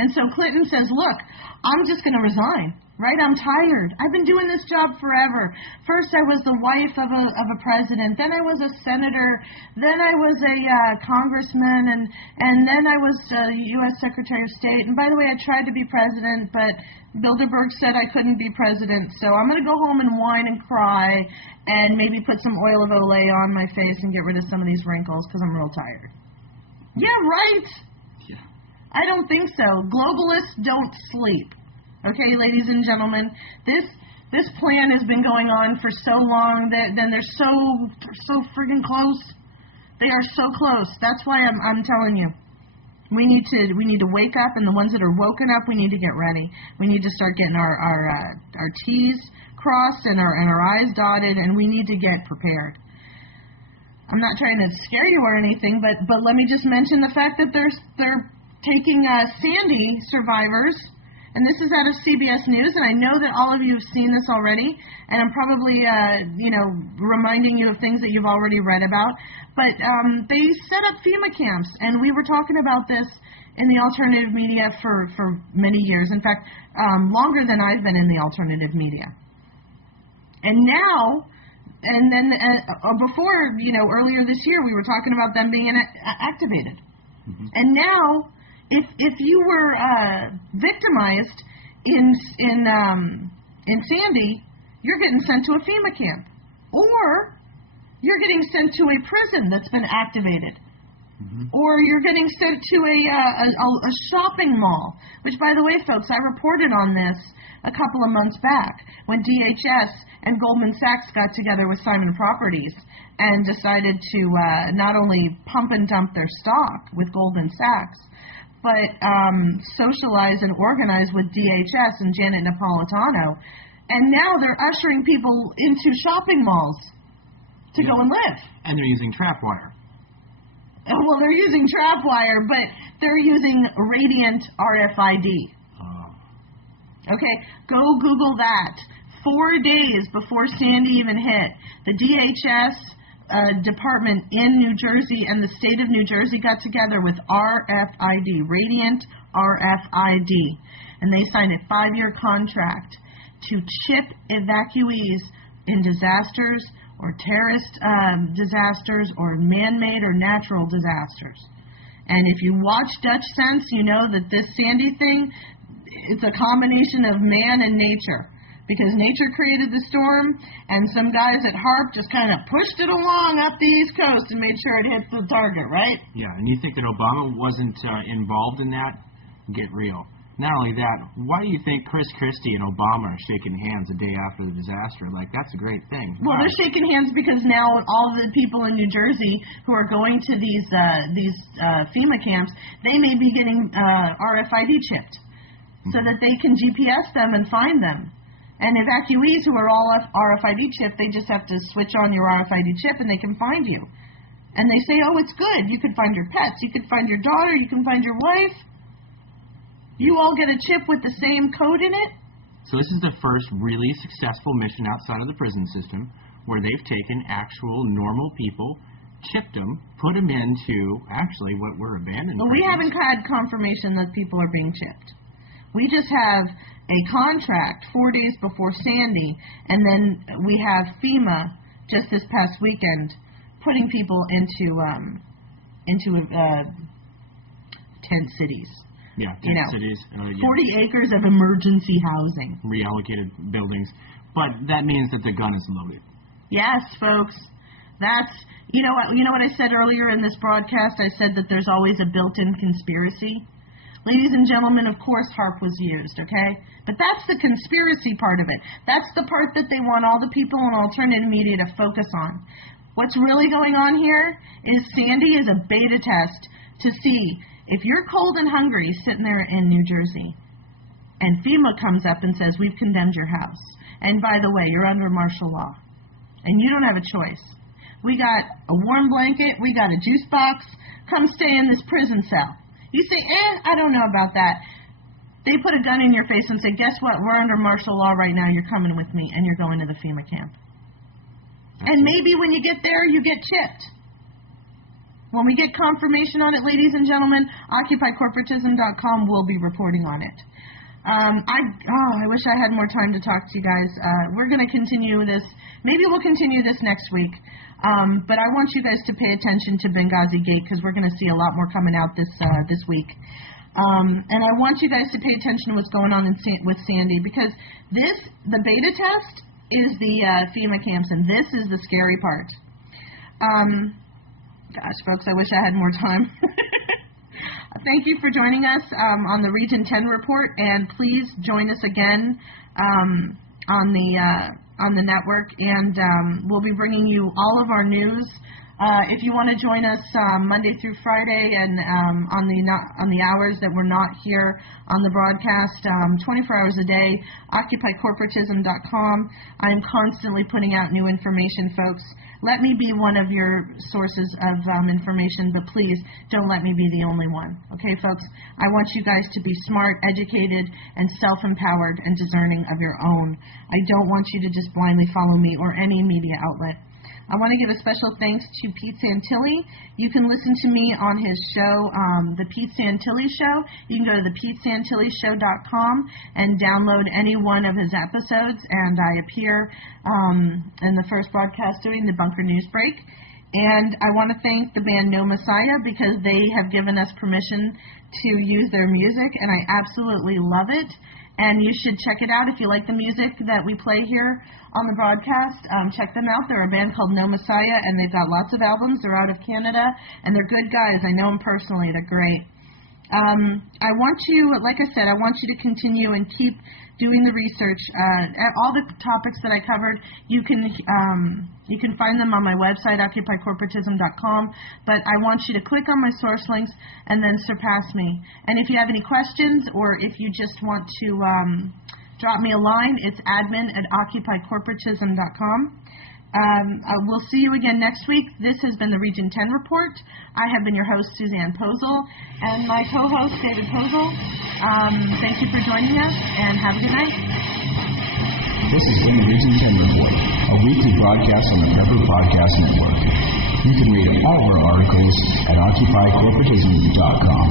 And so Clinton says, look, I'm just going to resign. Right, I'm tired. I've been doing this job forever. First I was the wife of a president, then I was a senator, then I was a congressman, and then I was U.S. Secretary of State. And by the way, I tried to be president, but Bilderberg said I couldn't be president, so I'm going to go home and whine and cry and maybe put some oil of Olay on my face and get rid of some of these wrinkles because I'm real tired. Yeah, right. Yeah. I don't think so. Globalists don't sleep. Okay, ladies and gentlemen, this plan has been going on for so long that then they're so friggin' close. They are so close. That's why I'm telling you, we need to wake up, and the ones that are woken up, we need to get ready. We need to start getting our T's crossed and our I's dotted, and we need to get prepared. I'm not trying to scare you or anything, but let me just mention the fact that they're taking Sandy survivors. And this is out of CBS News, and I know that all of you have seen this already, and I'm probably, reminding you of things that you've already read about. But they set up FEMA camps, and we were talking about this in the alternative media for many years. In fact, longer than I've been in the alternative media. And now, and then before, earlier this year, we were talking about them being activated. Mm-hmm. And now, if you were victimized in Sandy, you're getting sent to a FEMA camp, or you're getting sent to a prison that's been activated. Or you're getting sent to a shopping mall, which, by the way, folks, I reported on this a couple of months back when DHS and Goldman Sachs got together with Simon Properties and decided to not only pump and dump their stock with Goldman Sachs, but socialize and organize with DHS and Janet Napolitano. And now they're ushering people into shopping malls to go and live. And they're using trapwire. Well, they're using trapwire, but they're using radiant RFID. Okay, go Google that. 4 days before Sandy even hit, the DHS department in New Jersey and the state of New Jersey got together with RFID, radiant RFID, and they signed a 5-year contract to chip evacuees in disasters or terrorist disasters or man-made or natural disasters. And if you watch Dutch Sense, you know that this Sandy thing, it's a combination of man and nature. Because nature created the storm, and some guys at HARP just kind of pushed it along up the East Coast and made sure it hits the target, right? Yeah, and you think that Obama wasn't involved in that? Get real. Not only that, why do you think Chris Christie and Obama are shaking hands the day after the disaster? Like, that's a great thing. Well, they're shaking hands because now all the people in New Jersey who are going to these FEMA camps, they may be getting RFID chipped so that they can GPS them and find them. And evacuees who are all RFID chipped, they just have to switch on your RFID chip and they can find you. And they say, oh, it's good. You could find your pets. You could find your daughter. You can find your wife. You all get a chip with the same code in it? So this is the first really successful mission outside of the prison system where they've taken actual normal people, chipped them, put them into actually what were abandoned Well, prisons. we haven't had confirmation that people are being chipped. We just have a contract 4 days before Sandy, and then we have FEMA just this past weekend putting people into tent cities. Yeah, tent cities. 40 acres of emergency housing. Reallocated buildings. But that means that the gun is loaded. Yes, folks. That's, you know what I said earlier in this broadcast? I said that there's always a built-in conspiracy. Ladies and gentlemen, of course HARP was used, okay? But that's the conspiracy part of it. That's the part that they want all the people in alternative media to focus on. What's really going on here is Sandy is a beta test to see if you're cold and hungry sitting there in New Jersey and FEMA comes up and says, we've condemned your house. And by the way, you're under martial law. And you don't have a choice. We got a warm blanket. We got a juice box. Come stay in this prison cell. You say, I don't know about that. They put a gun in your face and say, guess what? We're under martial law right now. You're coming with me, and you're going to the FEMA camp. And maybe when you get there, you get chipped. When we get confirmation on it, ladies and gentlemen, OccupyCorporatism.com will be reporting on it. I wish I had more time to talk to you guys. We're going to continue this. Maybe we'll continue this next week. But I want you guys to pay attention to Benghazi Gate because we're going to see a lot more coming out this week. And I want you guys to pay attention to what's going on with Sandy because the beta test is the FEMA camps, and this is the scary part. Gosh, folks, I wish I had more time. Thank you for joining us on the Region 10 report, and please join us again on the network, and we'll be bringing you all of our news. If you want to join us Monday through Friday and on the hours that we're not here on the broadcast, 24 hours a day, OccupyCorporatism.com. I'm constantly putting out new information, folks. Let me be one of your sources of information, but please don't let me be the only one. Okay, folks? I want you guys to be smart, educated, and self-empowered and discerning of your own. I don't want you to just blindly follow me or any media outlet. I want to give a special thanks to Pete Santilli. You can listen to me on his show, The Pete Santilli Show. You can go to thePeteSantilliShow.com and download any one of his episodes, and I appear in the first broadcast doing the Bunker News Break. And I want to thank the band No Messiah because they have given us permission to use their music, and I absolutely love it. and you should check it out if you like the music that we play here on the broadcast. Check them out. They're a band called No Messiah, and they've got lots of albums. They're out of Canada, and they're good guys. I know them personally. They're great. I want to, like I said, I want you to continue and keep doing the research. All the topics that I covered, you can find them on my website, occupycorporatism.com, but I want you to click on my source links and then surpass me. And if you have any questions, or if you just want to drop me a line, it's admin@occupycorporatism.com. We'll see you again next week. This has been the Region 10 Report. I have been your host, Suzanne Posel, and my co-host, David Posel. Thank you for joining us, and have a good night. This has been the Region 10 Report, a weekly broadcast on the Prepper Podcast Network. You can read all of our articles at occupycorporatism.com.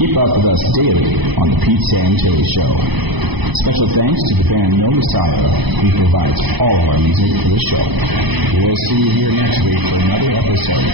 Keep up with us daily on the Pete Santilli Show. Special thanks to the band No Messiah, who provides all of our music for the show. We'll see you here next week for another episode